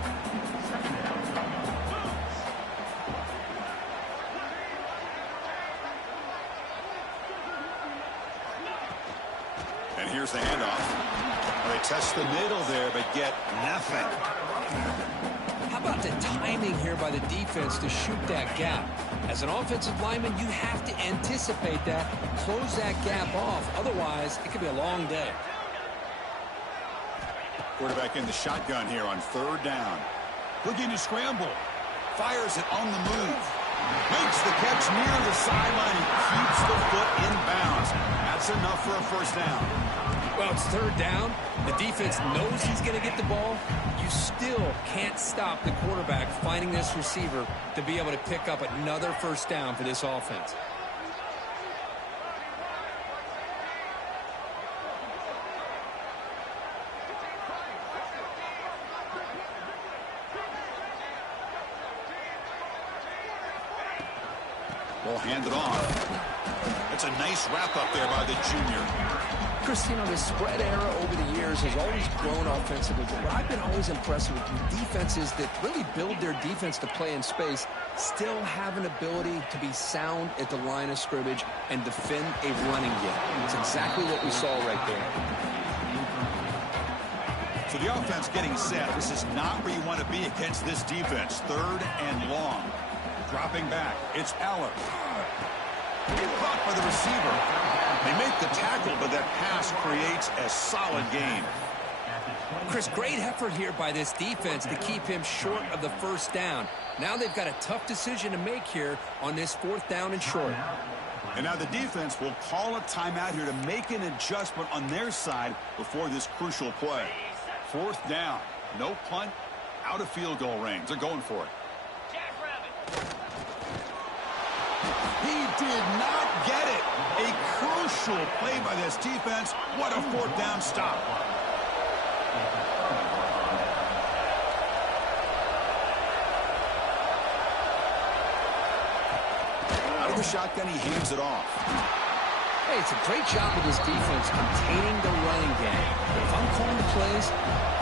And here's the handoff. They test the middle there, but get nothing. How about the timing here by the defense to shoot that gap? As an offensive lineman, you have to anticipate that, close that gap off. Otherwise, it could be a long day. Quarterback in the shotgun here on 3rd down. Looking to scramble. Fires it on the move. Makes the catch near the sideline and keeps the foot in bounds. That's enough for a 1st down. Well, it's 3rd down. The defense knows he's going to get the ball. You still can't stop the quarterback finding this receiver to be able to pick up another 1st down for this offense. We'll hand it off. It's a nice wrap-up there by the junior. Chris, you know, the spread era over the years has always grown offensively, but what I've been always impressed with defenses that really build their defense to play in space still have an ability to be sound at the line of scrimmage and defend a running game. It's exactly what we saw right there. So the offense getting set. This is not where you want to be against this defense. 3rd and long. Dropping back. It's Aller. Caught by the receiver. They make the tackle, but that pass creates a solid gain. Chris, great effort here by this defense to keep him short of the 1st down. Now they've got a tough decision to make here on this 4th down and short. And now the defense will call a timeout here to make an adjustment on their side before this crucial play. 4th down. No punt. Out of field goal range. They're going for it. He did not get it. A crucial play by this defense. What a 4th down stop. Out of the shotgun, he hands it off. Hey, it's a great job of this defense containing the running game. But if I'm calling the plays,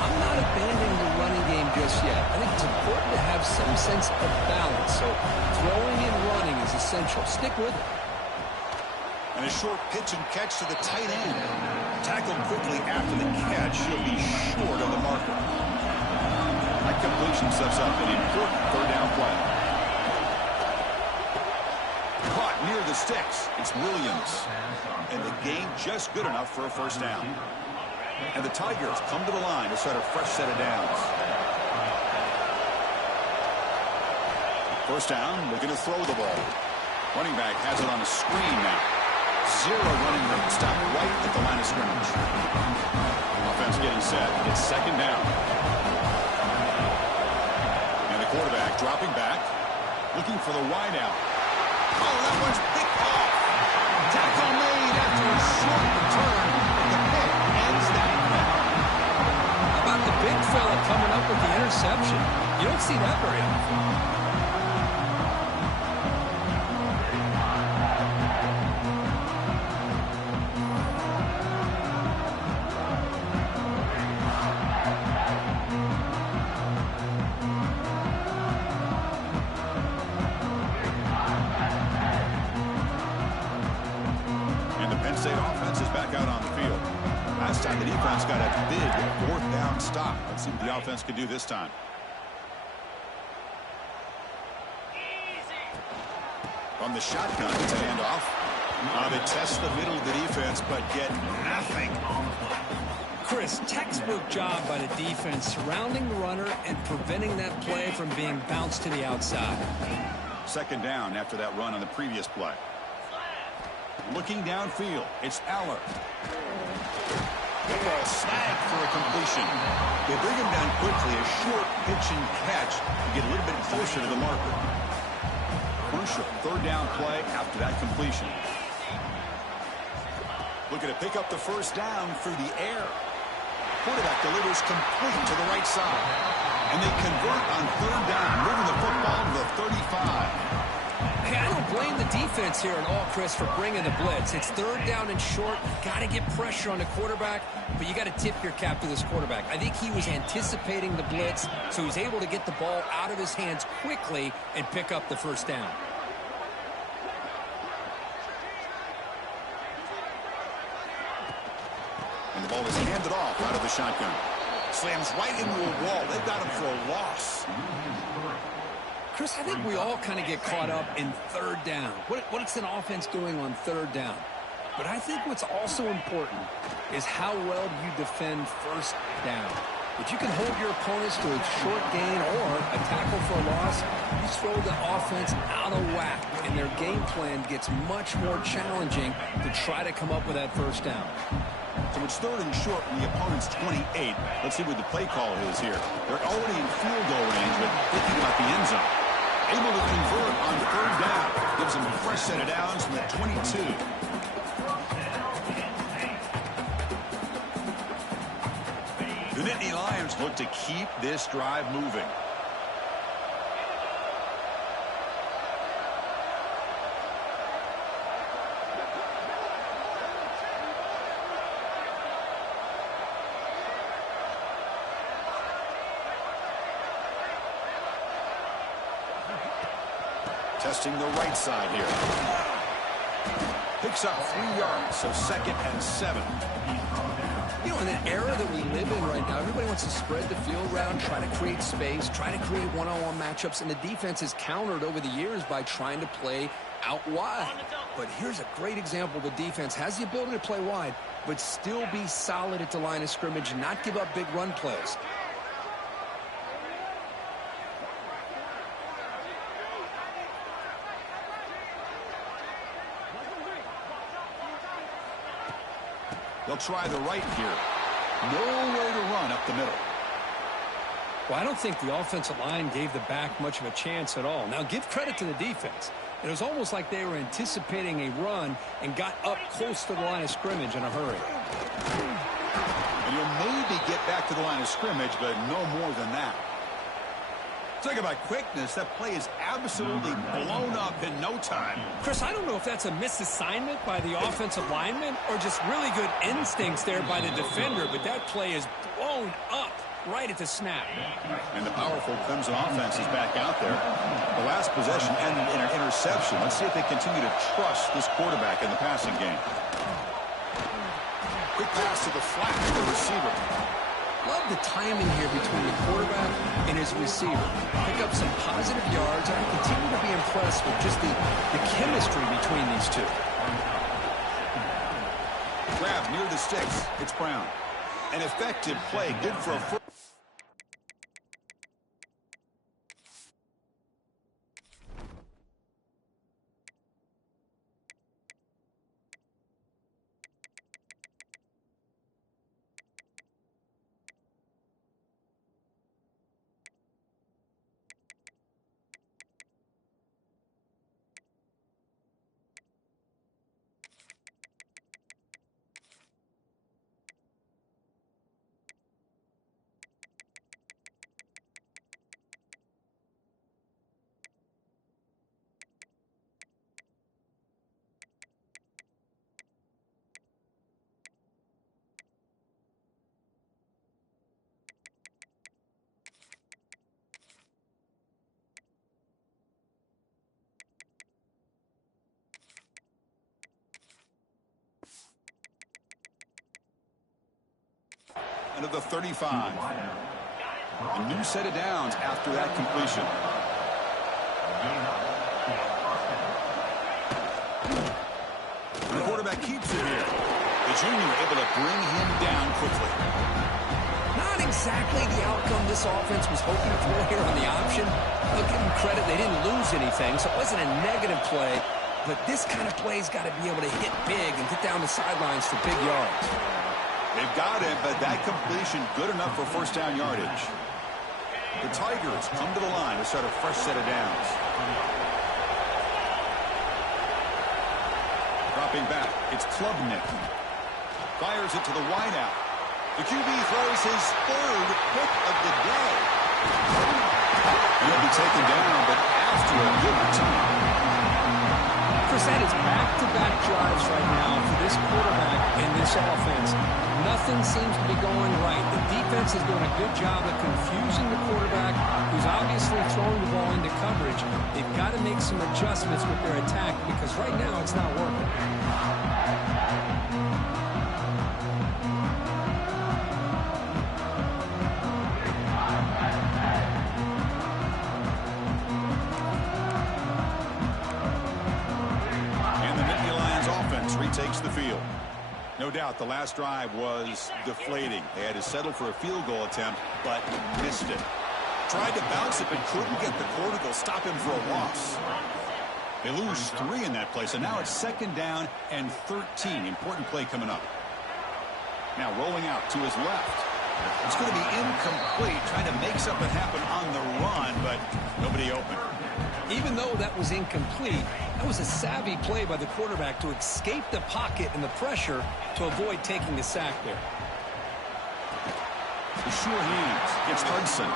I'm not abandoning the running game just yet. I think it's important to have some sense of balance. So throwing and running is essential. Stick with it. And a short pitch and catch to the tight end. Tackled quickly after the catch. He'll be short of the marker. That completion sets up an important 3rd down play. Caught near the sticks. It's Williams. And the gain just good enough for a 1st down. And the Tigers come to the line to start a fresh set of downs. 1st down, looking to throw the ball. Running back has it on a screen now. 0 running room. Stop right at the line of scrimmage. Offense getting set. It's 2nd down. And the quarterback dropping back. Looking for the wide out. Oh, that one's picked off. Tackle made after a short return. The pick ends that down. How about the big fella coming up with the interception? You don't see that very often. Last time the defense got a big 4th down stop. Let's see what the offense can do this time. From the shotgun, it's a handoff. They test the middle of the defense, but get nothing. Chris, textbook job by the defense surrounding the runner and preventing that play from being bounced to the outside. Second down after that run on the previous play. Looking downfield, it's Aller. Football snagged for a completion. They bring him down quickly, a short pitch and catch to get a little bit closer to the marker. Crucial third down play after that completion. Looking to pick up the first down through the air. Quarterback delivers complete to the right side. And they convert on third down, moving the football to the 35. Hey, I don't blame the defense here at all, Chris, for bringing the blitz. It's third down and short. Got to get pressure on the quarterback, but you got to tip your cap to this quarterback. I think he was anticipating the blitz, so he's able to get the ball out of his hands quickly and pick up the first down. And the ball is handed off out of the shotgun. Slams right into a wall. They've got him for a loss. Chris, I think we all kind of get caught up in third down. What's an offense doing on third down? But I think what's also important is how well you defend first down. If you can hold your opponents to a short gain or a tackle for a loss, you throw the offense out of whack, and their game plan gets much more challenging to try to come up with that first down. So it's third and short from the opponent's 28. Let's see what the play call is here. They're already in field goal range, but thinking about the end zone. Able to convert on third down. Gives them a fresh set of downs from the 22. The Nittany Lions look to keep this drive moving. Testing the right side here. Picks up 3 yards, so 2nd and 7. You know, in an era that we live in right now, everybody wants to spread the field around, try to create space, try to create one-on-one matchups, and the defense has countered over the years by trying to play out wide. But here's a great example. The defense has the ability to play wide, but still be solid at the line of scrimmage and not give up big run plays. They'll try the right here. Nowhere to run up the middle. Well, I don't think the offensive line gave the back much of a chance at all. Now, give credit to the defense. It was almost like they were anticipating a run and got up close to the line of scrimmage in a hurry. And you'll maybe get back to the line of scrimmage, but no more than that. Talk about quickness. That play is absolutely blown up in no time. Chris, I don't know if that's a misassignment by the offensive lineman or just really good instincts there by the defender, but that play is blown up right at the snap. And the powerful Clemson offense is back out there. The last possession ended in an interception. Let's see if they continue to trust this quarterback in the passing game. Quick pass to the flat to the receiver. Love the timing here between the quarterback and his receiver. Pick up some positive yards. I continue to be impressed with just the chemistry between these two. Grab near the sticks. It's Brown. An effective play. Good for a first. Of the 35. A new set of downs after that completion. quarterback keeps it here. The junior able to bring him down quickly. Not exactly the outcome this offense was hoping for here on the option. I'll give them credit. They didn't lose anything, so it wasn't a negative play. But this kind of play's got to be able to hit big and get down the sidelines for big yards. They've got it, but that completion good enough for first down yardage. The Tigers come to the line to start a fresh set of downs. Dropping back, it's Klubnik. Fires it to the wideout. The QB throws his third pick of the day. He'll be taken down, but after a good return. That is back-to-back drives right now for this quarterback and this offense. Nothing seems to be going right. The defense is doing a good job of confusing the quarterback, who's obviously throwing the ball into coverage. They've got to make some adjustments with their attack because right now it's not working. Takes the field. No doubt the last drive was deflating. They had to settle for a field goal attempt, but missed it. Tried to bounce it, but couldn't get the quarter. They'll stop him for a loss. They lose 3 in that play, so now it's second down and 13. Important play coming up. Now rolling out to his left. It's going to be incomplete, trying to make something happen on the run, but nobody open. Even though that was incomplete, that was a savvy play by the quarterback to escape the pocket and the pressure to avoid taking the sack there. The sure hands. It's Hudson.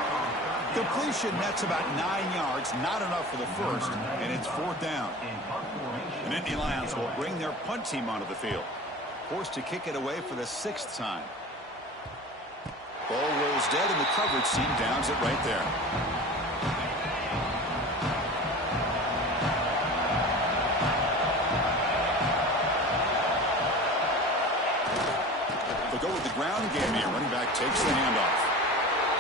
Completion, that's about 9 yards. Not enough for the first, and it's 4th down. The Nittany Lions will bring their punt team onto the field. Forced to kick it away for the 6th time. Ball rolls dead, and the coverage team downs it right there. Go with the ground game here. Running back takes the handoff.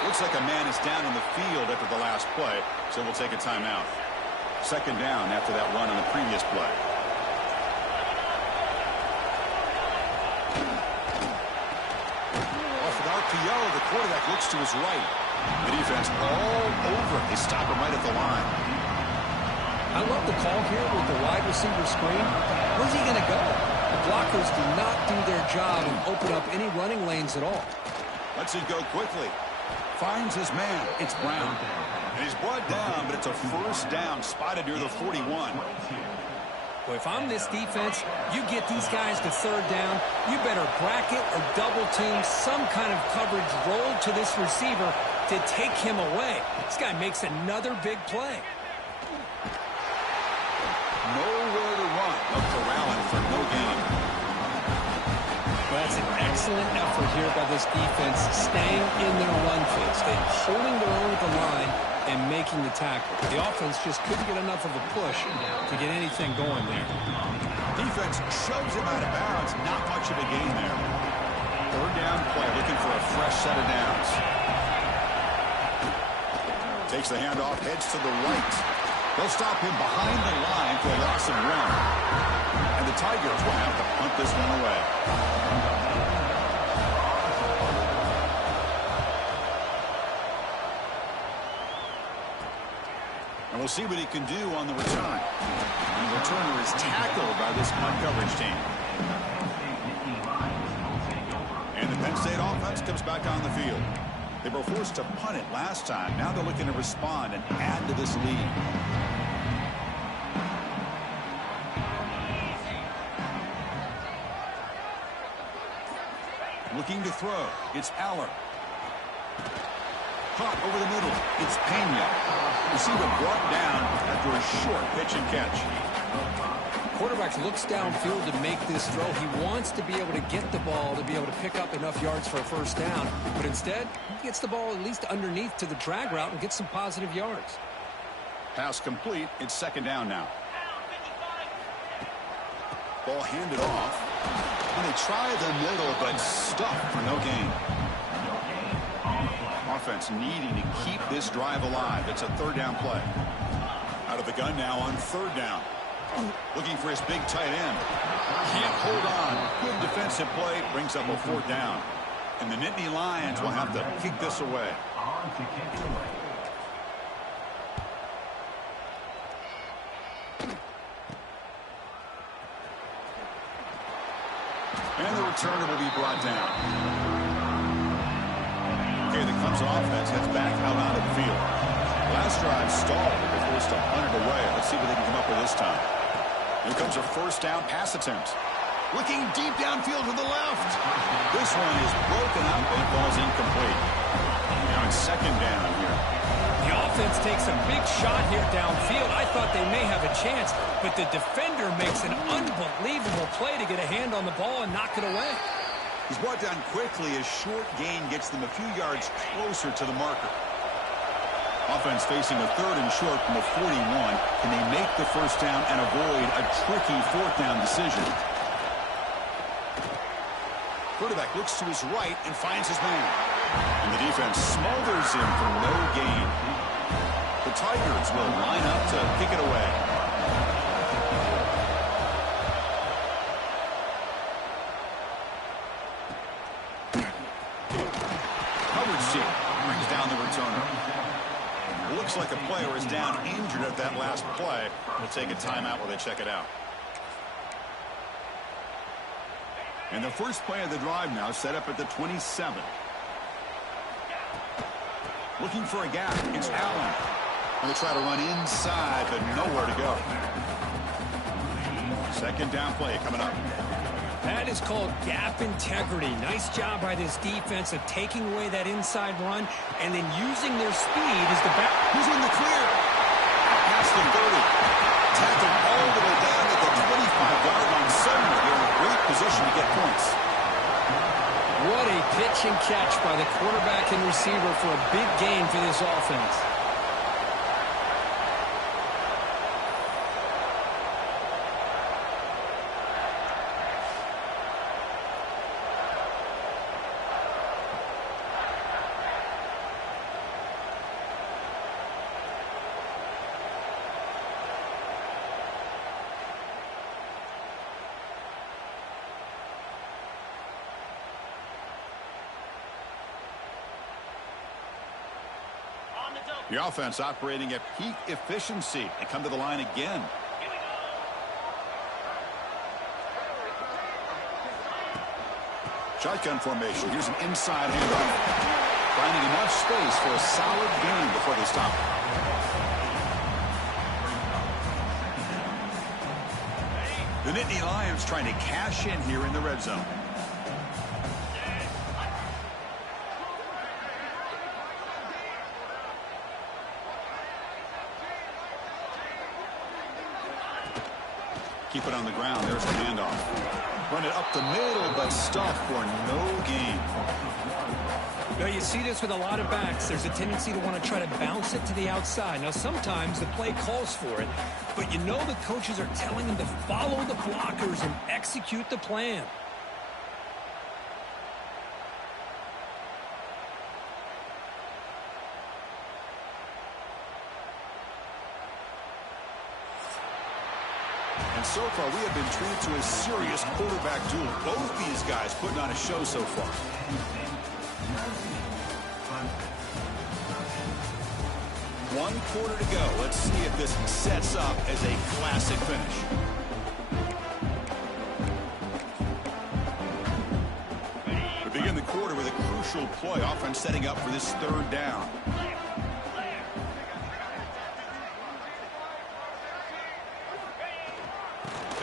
Looks like a man is down on the field after the last play, so we'll take a timeout. Second down after that run on the previous play. Off an RPO, the quarterback looks to his right. The defense all over him. They stop him right at the line. I love the call here with the wide receiver screen. Where's he going to go? The blockers do not do their job and open up any running lanes at all. Lets it go quickly. Finds his man. It's Brown. And he's brought down, but it's a first down spotted near the 41. Well, if I'm this defense, you get these guys to third down, you better bracket or double team some kind of coverage roll to this receiver to take him away. This guy makes another big play. Nowhere to run. A corralling for no gain. Well, that's an excellent effort here by this defense, staying in their run phase, holding their own at the line and making the tackle. The offense just couldn't get enough of a push to get anything going there. Defense shoves him out of bounds. Not much of a gain there. Third down play, looking for a fresh set of downs. Takes the handoff, heads to the right. They'll stop him behind the line for a loss of 1. And the Tigers will have to punt this one away. And we'll see what he can do on the return. And the returner is tackled by this punt coverage team. And the Penn State offense comes back on the field. They were forced to punt it last time. Now they're looking to respond and add to this lead. Looking to throw. It's Aller. Caught over the middle. It's Pena. Receiver brought down after a short pitch and catch. Quarterback looks downfield to make this throw. He wants to be able to get the ball to be able to pick up enough yards for a first down. But instead, he gets the ball at least underneath to the drag route and gets some positive yards. Pass complete. It's second down now. Ball handed off. And they try the middle, but stuck for no gain. Offense needing to keep this drive alive. It's a third down play. Out of the gun now on third down. Looking for his big tight end. Can't hold on. Good defensive play. Brings up a 4th down. And the Nittany Lions will have to kick this away. And the returner will be brought down. Okay, the Clemson offense heads back out onto the field. Last drive stalled. They're forced to punt it away. Let's see what they can come up with this time. Here comes a 1st down pass attempt. Looking deep downfield to the left. This one is broken up and falls incomplete. Now it's 2nd down here. The offense takes a big shot here downfield. I thought they may have a chance, but the defender makes an unbelievable play to get a hand on the ball and knock it away. He's brought down quickly as short gain gets them a few yards closer to the marker. Offense facing a 3rd and short from the 41. Can they make the 1st down and avoid a tricky 4th down decision? Quarterback looks to his right and finds his man. And the defense smothers him for no gain. The Tigers will line up to kick it away. Coverage team brings down the returner. It looks like a player is down injured at that last play. We'll take a timeout while they check it out. And the first play of the drive now set up at the 27. Looking for a gap. It's Allen. And they try to run inside, but nowhere to go. 2nd down play coming up. That is called gap integrity. Nice job by this defense of taking away that inside run and then using their speed as the back. Who's in the clear? Past the 30. Tackled all the way down at the 25-yard line. Suddenly, they're in a great position to get points. What a pitch and catch by the quarterback and receiver for a big gain for this offense. The offense operating at peak efficiency. They come to the line again. Shotgun formation. Here's an inside handoff. Finding enough space for a solid gain before they stop. The Nittany Lions trying to cash in here in the red zone. Keep it on the ground. There's the handoff. Run it up the middle, but stuffed for no gain. Now, you see this with a lot of backs. There's a tendency to want to try to bounce it to the outside. Now, sometimes the play calls for it, but you know the coaches are telling them to follow the blockers and execute the plan. And so far, we have been treated to a serious quarterback duel. Both these guys putting on a show so far. One quarter to go. Let's see if this sets up as a classic finish. We begin the quarter with a crucial play. Offense setting up for this 3rd down.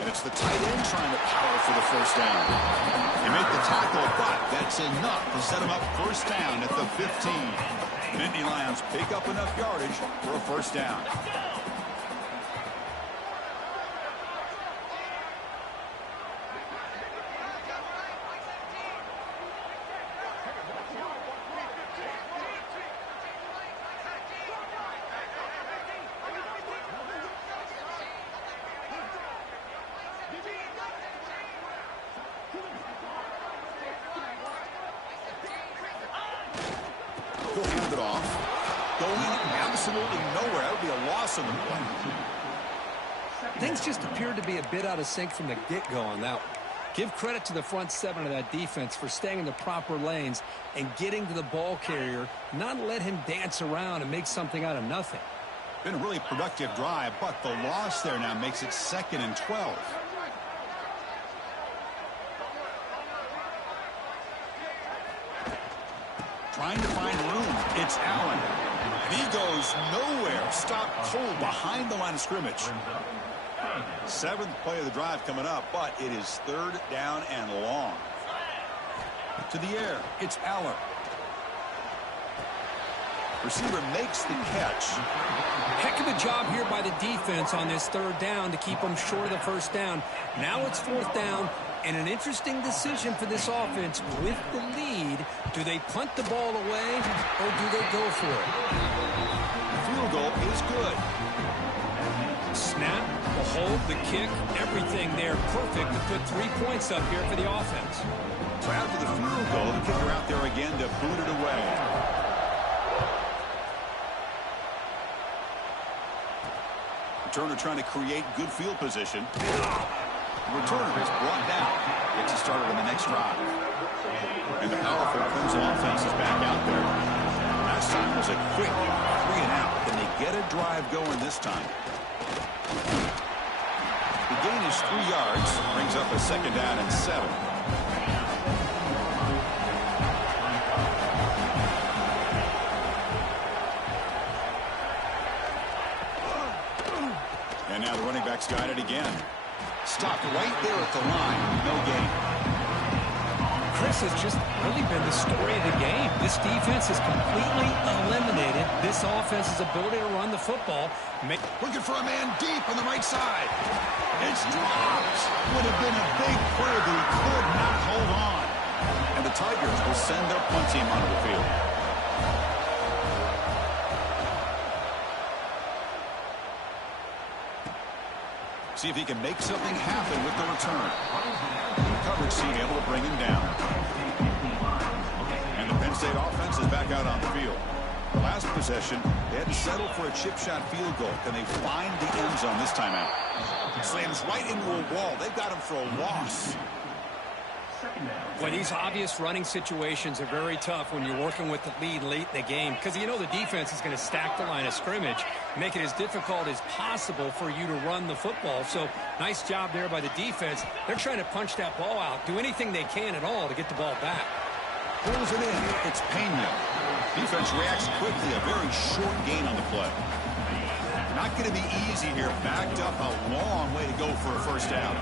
And it's the tight end trying to power for the 1st down. They make the tackle, but that's enough to set them up 1st down at the 15. Nittany Lions pick up enough yardage for a 1st down. He'll hand it off. Going absolutely nowhere. That would be a loss on the play. Things just appeared to be a bit out of sync from the get-go on that one. Give credit to the front seven of that defense for staying in the proper lanes and getting to the ball carrier, not let him dance around and make something out of nothing. Been a really productive drive, but the loss there now makes it 2nd and 12. Trying to find room. It's Allen. And he goes nowhere. Stopped cold behind the line of scrimmage. 7th play of the drive coming up, but it is 3rd down and long. To the air. It's Allen. Receiver makes the catch. Heck of a job here by the defense on this 3rd down to keep them short of the 1st down. Now it's 4th down, and an interesting decision for this offense with the lead. Do they punt the ball away, or do they go for it? The field goal is good. Snap, the hold, the kick, everything there perfect to put 3 points up here for the offense. So after the field goal, the kicker out there again to boot it away. Returner trying to create good field position. The returner is brought down. Gets us started on the next drive. And the powerful Clemson offense is back out there. Last time was a quick 3 and out. Then they get a drive going this time. The gain is 3 yards. Brings up a 2nd down and 7. And now the running back's got it again. Stopped right there at the line. No gain. Chris has just really been the story of the game. This defense has completely eliminated this offense's ability to run the football. Looking for a man deep on the right side. It's dropped. Would have been a big play, but he could not hold on. And the Tigers will send their punt team onto the field. See if he can make something happen with the return. Coverage team able to bring him down. And the Penn State offense is back out on the field. Last possession, they had to settle for a chip shot field goal. Can they find the end zone this time out? Slams right into a wall. They've got him for a loss. Well, these obvious running situations are very tough when you're working with the lead late in the game because you know the defense is going to stack the line of scrimmage, make it as difficult as possible for you to run the football. So nice job there by the defense. They're trying to punch that ball out, do anything they can at all to get the ball back. Pulls it in. It's Penn. Defense reacts quickly. A very short gain on the play. Not going to be easy here. Backed up a long way to go for a 1st down.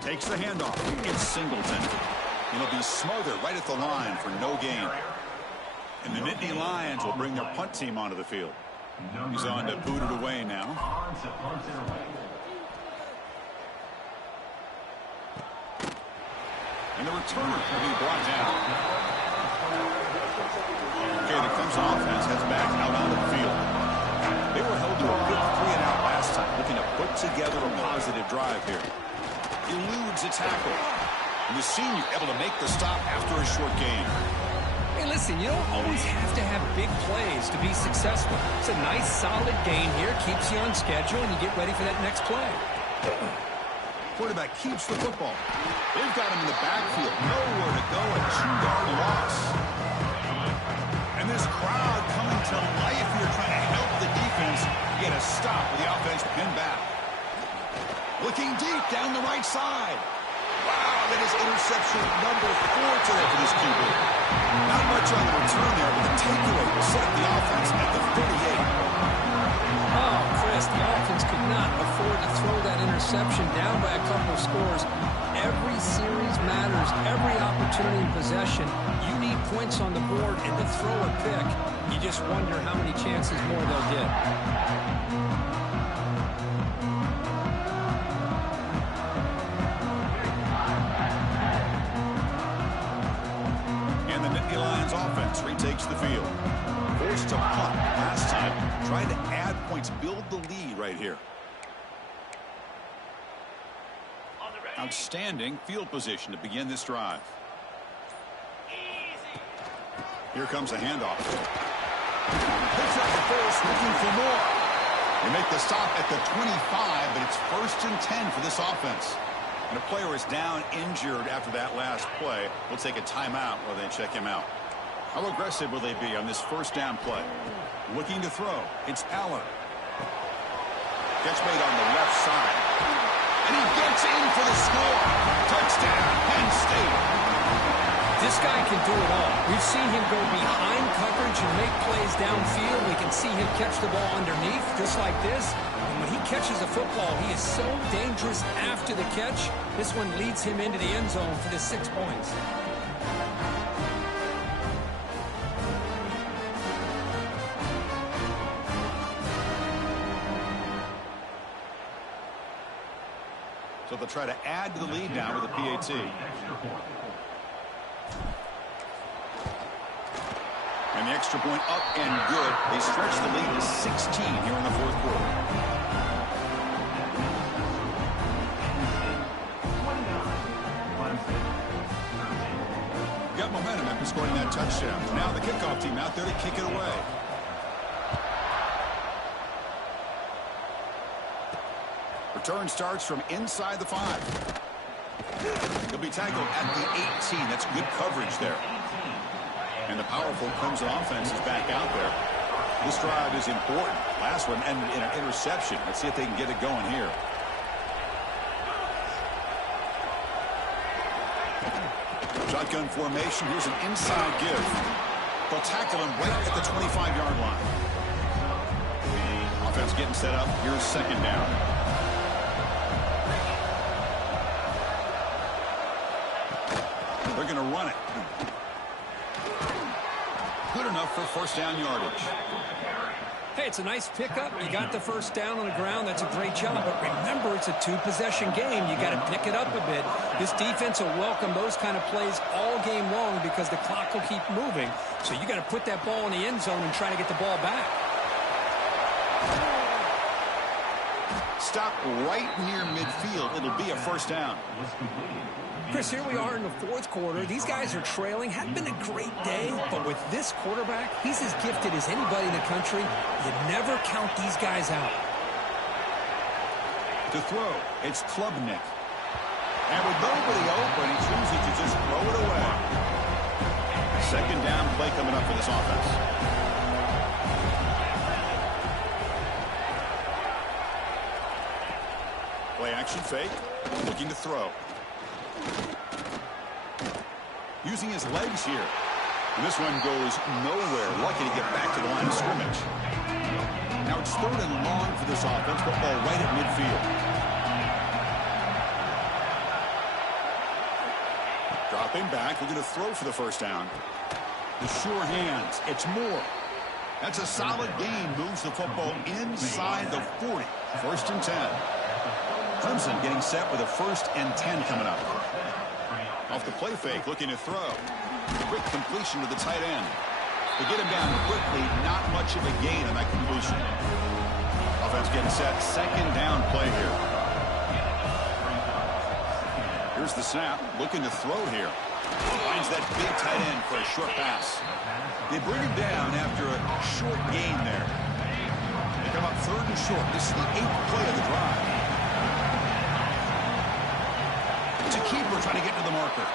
Takes the handoff. It's Singleton. He'll be smothered right at the line for no gain. And the Nittany Lions will bring their punt team onto the field. He's on to boot it away now. And the returner will be brought down. Okay, the Clemson offense heads back out onto the field. They were held to a quick 3-and-out last time, looking to put together a positive drive here. Eludes a tackle. And the senior able to make the stop after a short gain. Hey, listen, you don't always have to have big plays to be successful. It's a nice, solid gain here. Keeps you on schedule, and you get ready for that next play. Quarterback keeps the football. They've got him in the backfield. Nowhere to go. A 2-yard loss. And this crowd coming to life here trying to help the defense get a stop with the offense pinned back. Looking deep down the right side. Wow, that is interception number 4 today for this QB. Not much on the return there, but the takeaway will set up the offense at the 38. Oh, Chris, the offense could not afford to throw that interception down by a couple of scores. Every series matters. Every opportunity in possession. You need points on the board, and to throw a pick, you just wonder how many chances more they'll get. And the Nittany Lions offense retakes the field. Forced to punt last time. Trying to add points, build the lead right here. Outstanding field position to begin this drive. Here comes a handoff. Picks up the first, looking for more. They make the stop at the 25, but it's 1st and 10 for this offense. And a player is down injured after that last play. We'll take a timeout while they check him out. How aggressive will they be on this 1st down play? Looking to throw. It's Aller. Gets made on the left side. And he gets in for the score. Touchdown, Penn State. This guy can do it all. We've seen him go behind coverage and make plays downfield. We can see him catch the ball underneath, just like this. And when he catches a football, he is so dangerous after the catch. This one leads him into the end zone for the 6 points. So they'll try to add to the lead now with a PAT. And the extra point up and good. They stretch the lead to 16 here in the 4th quarter. Got momentum after scoring that touchdown. Now the kickoff team out there to kick it away. Return starts from inside the 5. He'll be tackled at the 18. That's good coverage there. And the powerful Clemson offense is back out there. This drive is important. Last one ended in an interception. Let's see if they can get it going here. Shotgun formation. Here's an inside give. They'll tackle him right at the 25-yard line. Offense getting set up. Here's 2nd down. They're going to run it. Good enough for 1st down yardage. Hey, it's a nice pickup. You got the 1st down on the ground. That's a great job. But remember, it's a 2-possession game. You got to pick it up a bit. This defense will welcome those kind of plays all game long because the clock will keep moving. So you got to put that ball in the end zone and try to get the ball back. Stop right near midfield. It'll be a 1st down. Chris, here we are in the 4th quarter. These guys are trailing. Hadn't been a great day, but with this quarterback, he's as gifted as anybody in the country. You never count these guys out. To throw, it's Klubnik. And with nobody open, he chooses to just throw it away. 2nd down play coming up for this offense. Play action fake, looking to throw. Using his legs here. And this one goes nowhere. Lucky to get back to the line of scrimmage. Now it's 3rd and long for this offense. Football right at midfield. Dropping back. We're going to throw for the 1st down. The sure hands. It's Moore. That's a solid gain. Moves the football inside the 40. 1st and 10. Clemson getting set with a 1st and 10 coming up. Off the play fake, looking to throw. Quick completion to the tight end. To get him down quickly, not much of a gain on that completion. Offense getting set. Second down play here. Here's the snap. Looking to throw here. Finds that big tight end for a short pass. They bring him down after a short gain there. They come up 3rd and short. This is the 8th play of the drive. It's a keeper trying to get to the marker.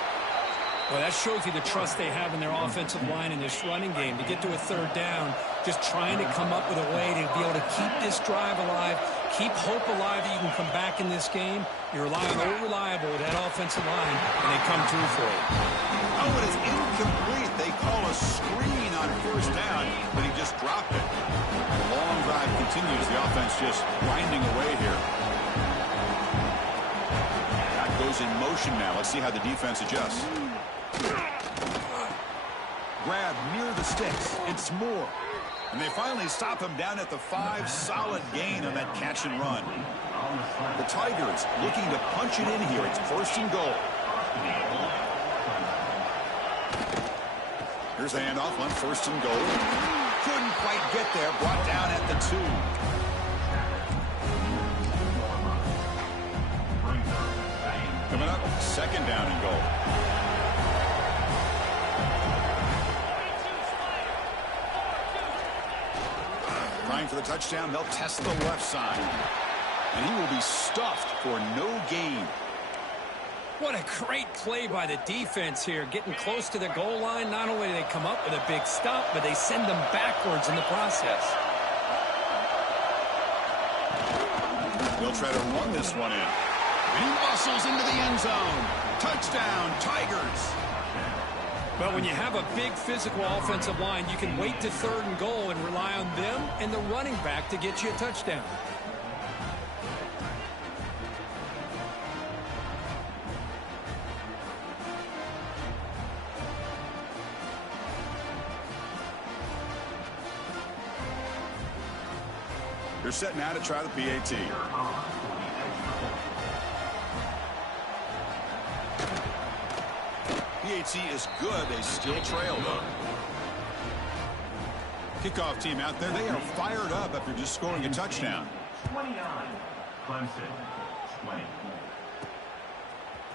Well, that shows you the trust they have in their offensive line in this running game. To get to a 3rd down, just trying to come up with a way to be able to keep this drive alive, keep hope alive that you can come back in this game. You're relying on reliable with that offensive line, and they come through for you. Oh, it is incomplete. They call a screen on 1st down, but he just dropped it. The long drive continues. The offense just grinding away here. That goes in motion now. Let's see how the defense adjusts. Grab near the sticks. It's Moore. And they finally stop him down at the 5. Solid gain on that catch and run. The Tigers looking to punch it in here. It's 1st and goal. Here's the handoff on 1st and goal. Couldn't quite get there. Brought down at the 2. Coming up, 2nd down and goal. Trying for the touchdown. They'll test the left side. And he will be stuffed for no gain. What a great play by the defense here. Getting close to the goal line. Not only do they come up with a big stop, but they send them backwards in the process. They'll try to run this one in. And he muscles into the end zone. Touchdown, Tigers. Well, when you have a big physical offensive line, you can wait to 3rd and goal and rely on them and the running back to get you a touchdown. They're set now to try the PAT. PAT is good. They still trail, though. Kickoff team out there. They are fired up after just scoring a touchdown. 29, Clemson, 20.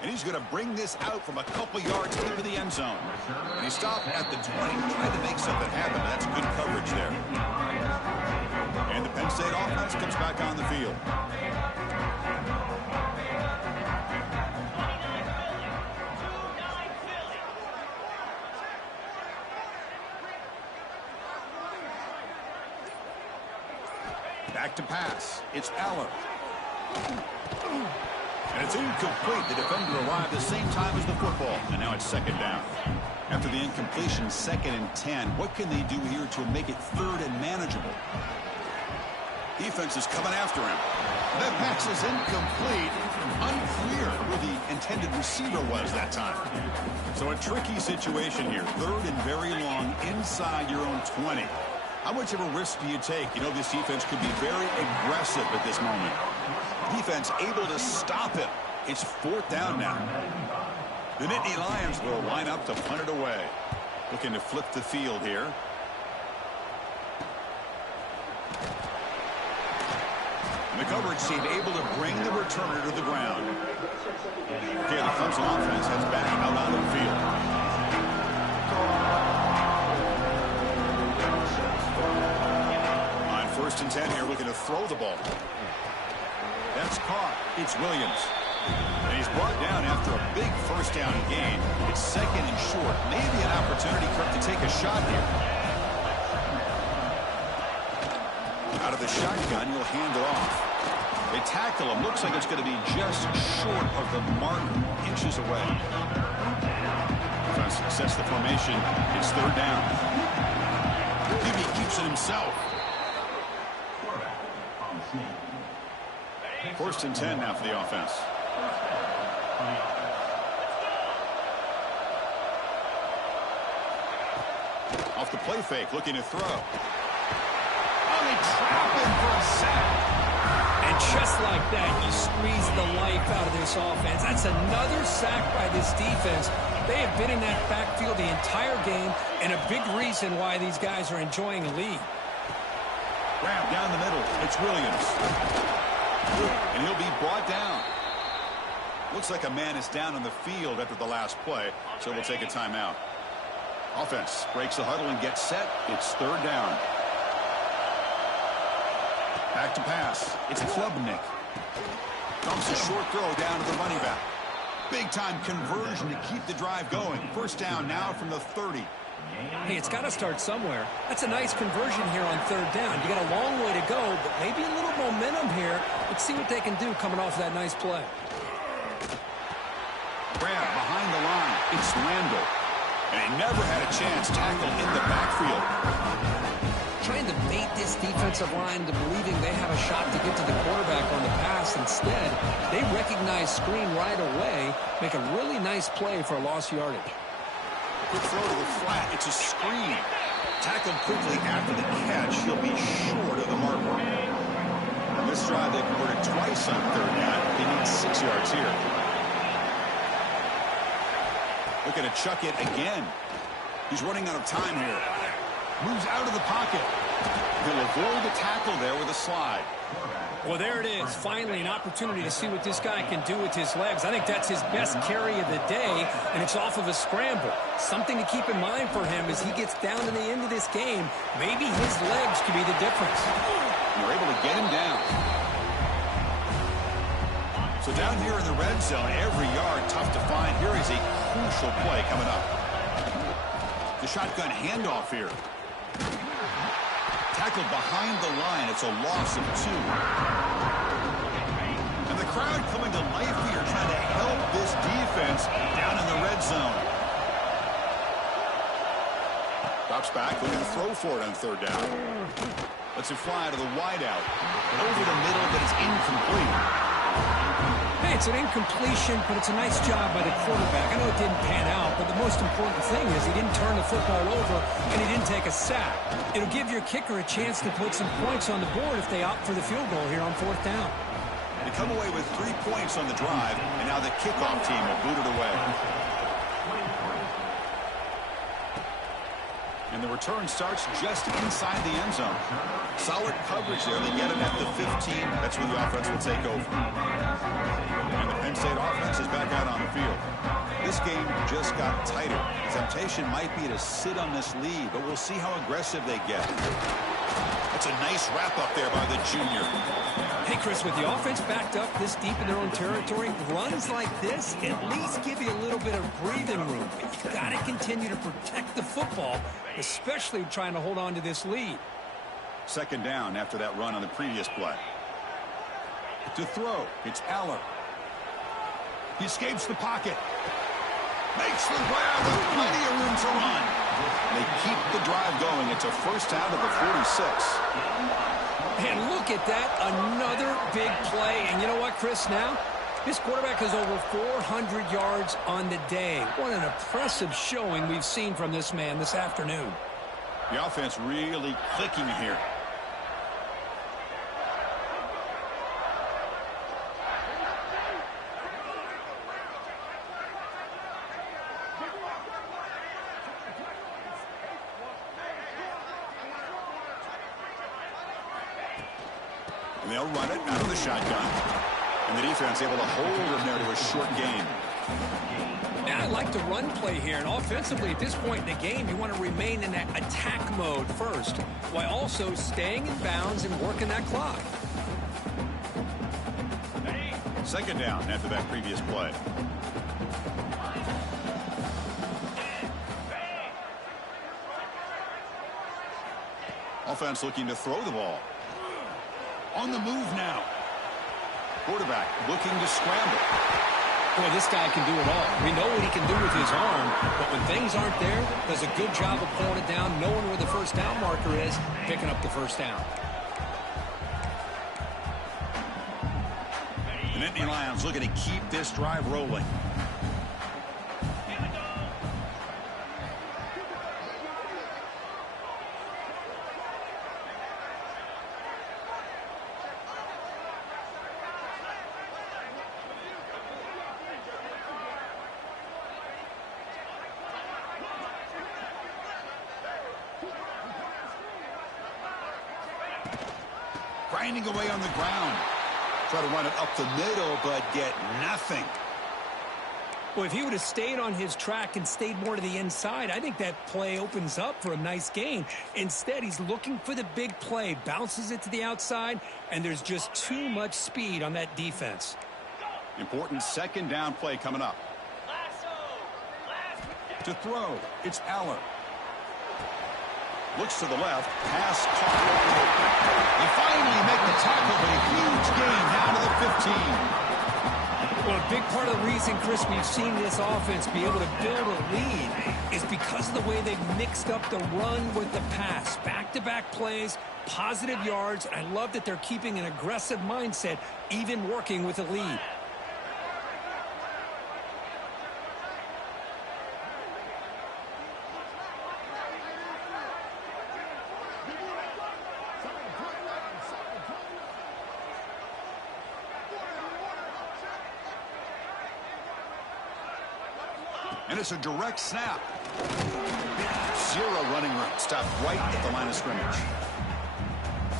And he's going to bring this out from a couple yards into the end zone. And he stopped at the 20, trying to make something happen. That's good coverage there. And the Penn State offense comes back on the field. Back to pass. It's Aller. And it's incomplete. The defender arrived the same time as the football. And now it's 2nd down. After the incompletion, 2nd and 10. What can they do here to make it 3rd and manageable? Defense is coming after him. That pass is incomplete. Unclear who the intended receiver was that time. So a tricky situation here. 3rd and very long inside your own 20. How much of a risk do you take? You know, this defense could be very aggressive at this moment. Defense able to stop it. It's 4th down now. The Nittany Lions will line up to punt it away. Looking to flip the field here. And the coverage team able to bring the returner to the ground. Okay, the Clemson offense heads back out on the field. On 1st and 10 here, looking to throw the ball. That's caught. It's Williams. And he's brought down after a big 1st down gain. It's 2nd and short. Maybe an opportunity for him to take a shot here. Out of the shotgun, he'll hand it off. They tackle him. Looks like it's going to be just short of the marker, inches away. Trying to success the formation. It's 3rd down. He keeps it himself. 1st and 10 now for the offense. Off the play fake, looking to throw. Oh, they trap him for a sack. And And just like that, you squeeze the life out of this offense. That's another sack by this defense. They have been in that backfield the entire game, and a big reason why these guys are enjoying a lead. Grab down the middle. It's Williams. And he'll be brought down. Looks like a man is down on the field after the last play, so we'll take a timeout. Offense breaks the huddle and gets set. It's third down. Back to pass. It's Klubnik. Dumps a short throw down to the running back. Big-time conversion to keep the drive going. First down now from the 30. Hey, it's got to start somewhere. That's a nice conversion here on third down. You got a long way to go, but maybe a little momentum here. Let's see what they can do coming off that nice play. Grab behind the line. It's Randall. And he never had a chance tackled in the backfield. Trying to bait this defensive line to believing they have a shot to get to the quarterback on the pass. Instead, they recognize screen right away, make a really nice play for a lost yardage. Quick throw to the flat. It's a screen. Tackled quickly after the catch. He'll be short of the marker. On this drive, they converted twice on third down. They need 6 yards here. Looking to chuck it again. He's running out of time here. Moves out of the pocket. He'll avoid the tackle there with a slide. Well, there it is. Finally, an opportunity to see what this guy can do with his legs. I think that's his best carry of the day, and it's off of a scramble. Something to keep in mind for him as he gets down to the end of this game. Maybe his legs could be the difference. You're able to get him down. So down here in the red zone, every yard tough to find. Here is a crucial play coming up. The shotgun handoff here. Tackled behind the line. It's a loss of 2. And the crowd coming to life here, trying to help this defense down in the red zone. Drops back, looking to throw for it on third down. Lets it fly to the wideout. Over the middle, but it's incomplete. Hey, it's an incompletion, but it's a nice job by the quarterback. I know it didn't pan out, but the most important thing is he didn't turn the football over and he didn't take a sack. It'll give your kicker a chance to put some points on the board if they opt for the field goal here on fourth down. They come away with 3 points on the drive, and now the kickoff team will boot it away. And the return starts just inside the end zone. Solid coverage there. They get it at the 15. That's where the offense will take over. And the Penn State offense is back out on the field. This game just got tighter. The temptation might be to sit on this lead, but we'll see how aggressive they get. That's a nice wrap-up there by the junior. Hey, Chris, with the offense backed up this deep in their own territory, runs like this at least give you a little bit of breathing room. But you've got to continue to protect the football, especially trying to hold on to this lead. Second down after that run on the previous play. To throw, it's Aller. He escapes the pocket. Makes the grab with plenty of room to run. They keep the drive going. It's a first down to the 46. And look at that, another big play. And you know what, Chris, now? This quarterback has over 400 yards on the day. What an impressive showing we've seen from this man this afternoon. The offense really clicking here. And they'll run it out of the shotgun. And the defense able to hold him there to a short gain. Now, I like the run play here. And offensively, at this point in the game, you want to remain in that attack mode first, while also staying in bounds and working that clock. Second down after that previous play. Offense looking to throw the ball. On the move now. Quarterback looking to scramble. Boy, this guy can do it all. We know what he can do with his arm, but when things aren't there, does a good job of pulling it down, knowing where the first down marker is, picking up the first down. The Nittany Lions looking to keep this drive rolling. grinding away on the ground. Try to run it up the middle, but get nothing. Well, if he would have stayed on his track and stayed more to the inside, I think that play opens up for a nice gain. Instead, he's looking for the big play, bounces it to the outside, and there's just too much speed on that defense. Important second down play coming up. To throw, it's Aller. Looks to the left, pass caught. They finally make the tackle, but a huge gain down to the 15. Well, a big part of the reason, Chris, we've seen this offense be able to build a lead is because of the way they've mixed up the run with the pass. Back-to-back plays, positive yards. I love that they're keeping an aggressive mindset, even working with a lead. And it's a direct snap. Zero running room. Stopped right at the line of scrimmage.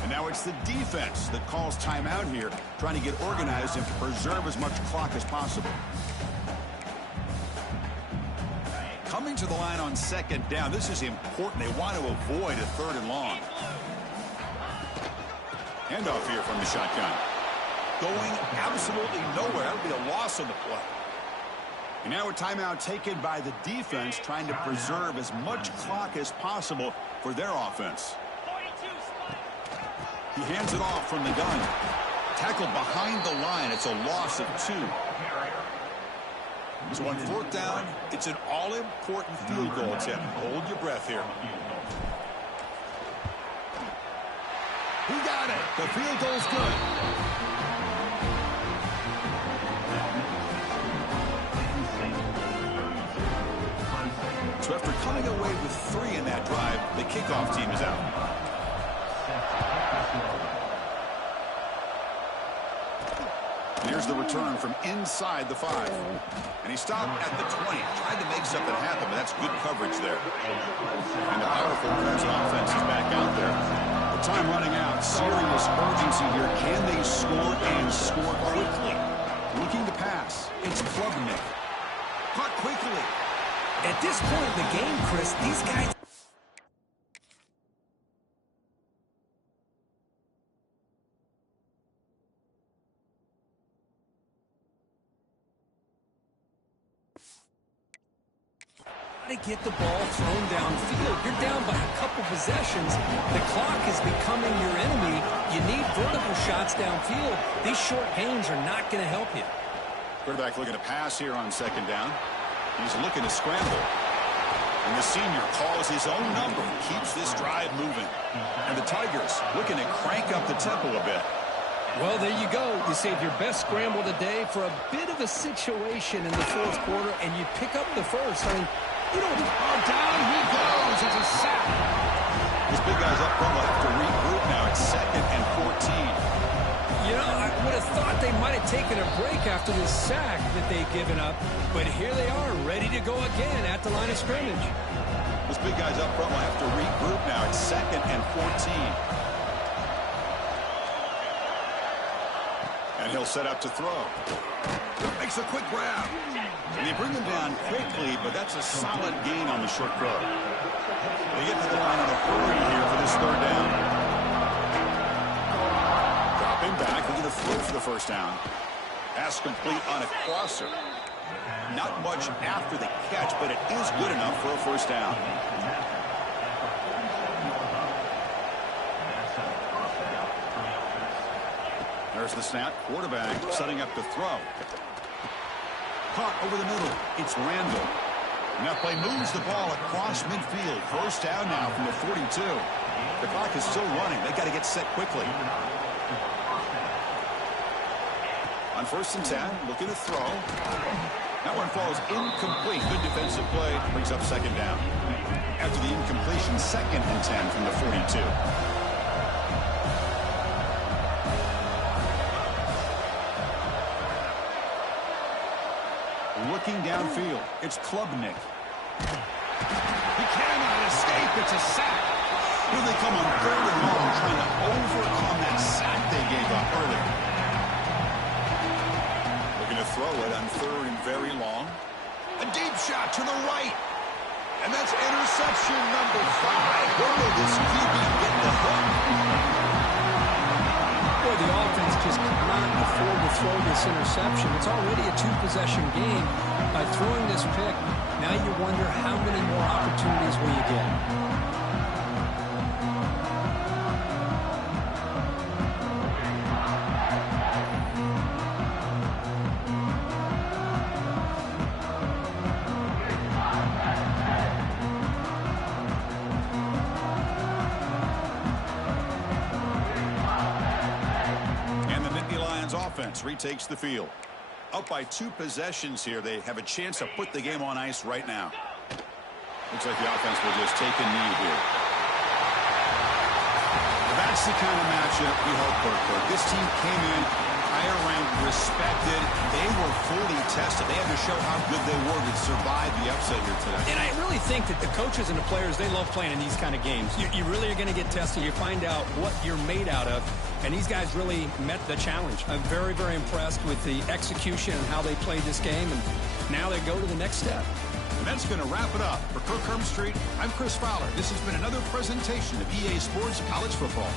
And now it's the defense that calls timeout here, trying to get organized and to preserve as much clock as possible. Coming to the line on second down. This is important. They want to avoid a 3rd and long. Handoff here from the shotgun. Going absolutely nowhere. That would be a loss on the play. And now a timeout taken by the defense, trying to preserve as much clock as possible for their offense. He hands it off from the gun. Tackled behind the line. It's a loss of 2. So on 4th down, it's an all-important field goal attempt. Hold your breath here. He got it. The field goal's good. So after coming away with 3 in that drive, the kickoff team is out. And here's the return from inside the 5. And he stopped at the 20. Tried to make something happen, but that's good coverage there. And the powerful Clemson offense is back out there. The time running out. Serious urgency here. Can they score and score quickly? Looking to pass. It's Klubnik. Caught quickly. At this point in the game, Chris, these guys... to get the ball thrown downfield. You're down by a couple possessions. The clock is becoming your enemy. You need vertical shots downfield. These short gains are not going to help you. Quarterback looking to pass here on second down. He's looking to scramble. And the senior calls his own number, keeps this drive moving. And the Tigers looking to crank up the tempo a bit. Well, there you go. You save your best scramble today for a bit of a situation in the 4th quarter, and you pick up the first. I mean, you don't... Oh, down he goes. It's a sack. These big guys up front will have to regroup now. It's 2nd and 14. You know, I would have thought they might have taken a break after this sack that they'd given up. But here they are, ready to go again at the line of scrimmage. Those big guys up front will have to regroup now. It's 2nd and 14. And he'll set up to throw. Makes a quick grab. And they bring him down quickly, but that's a solid gain on the short throw. They get to the line in a hurry here for this 3rd down. Back, looking to throw for the first down. Pass complete on a crosser. Not much after the catch, but it is good enough for a first down. There's the snap. Quarterback setting up to throw. Caught over the middle. It's Randall. And that play moves the ball across midfield. First down now from the 42. The clock is still running. They got to get set quickly. On 1st and 10, looking to throw. That one falls incomplete. Good defensive play. Brings up 2nd down. After the incompletion, 2nd and 10 from the 42. Looking downfield, it's Klubnik. He cannot escape. It's a sack. Here they come on 3rd and long, trying to overcome that sack they gave up earlier. Looking to throw it on 3rd and very long. A deep shot to the right. And that's interception number 5. Where will this QB get the hook? Boy, the offense just cannot afford to throw this interception. It's already a 2-possession game. By throwing this pick, now you wonder how many more opportunities will you get. Offense retakes the field. Up by 2 possessions here. They have a chance to put the game on ice right now. Looks like the offense will just take a knee here. That's the kind of matchup we hope for. This team came in higher ranked, respected. They were fully tested. They had to show how good they were to survive the upset here today. And I really think that the coaches and the players, they love playing in these kind of games. You really are going to get tested. You find out what you're made out of. And these guys really met the challenge. I'm very, very impressed with the execution and how they played this game. And now they go to the next step. And that's going to wrap it up. For Kirk Street, I'm Chris Fowler. This has been another presentation of EA Sports College Football.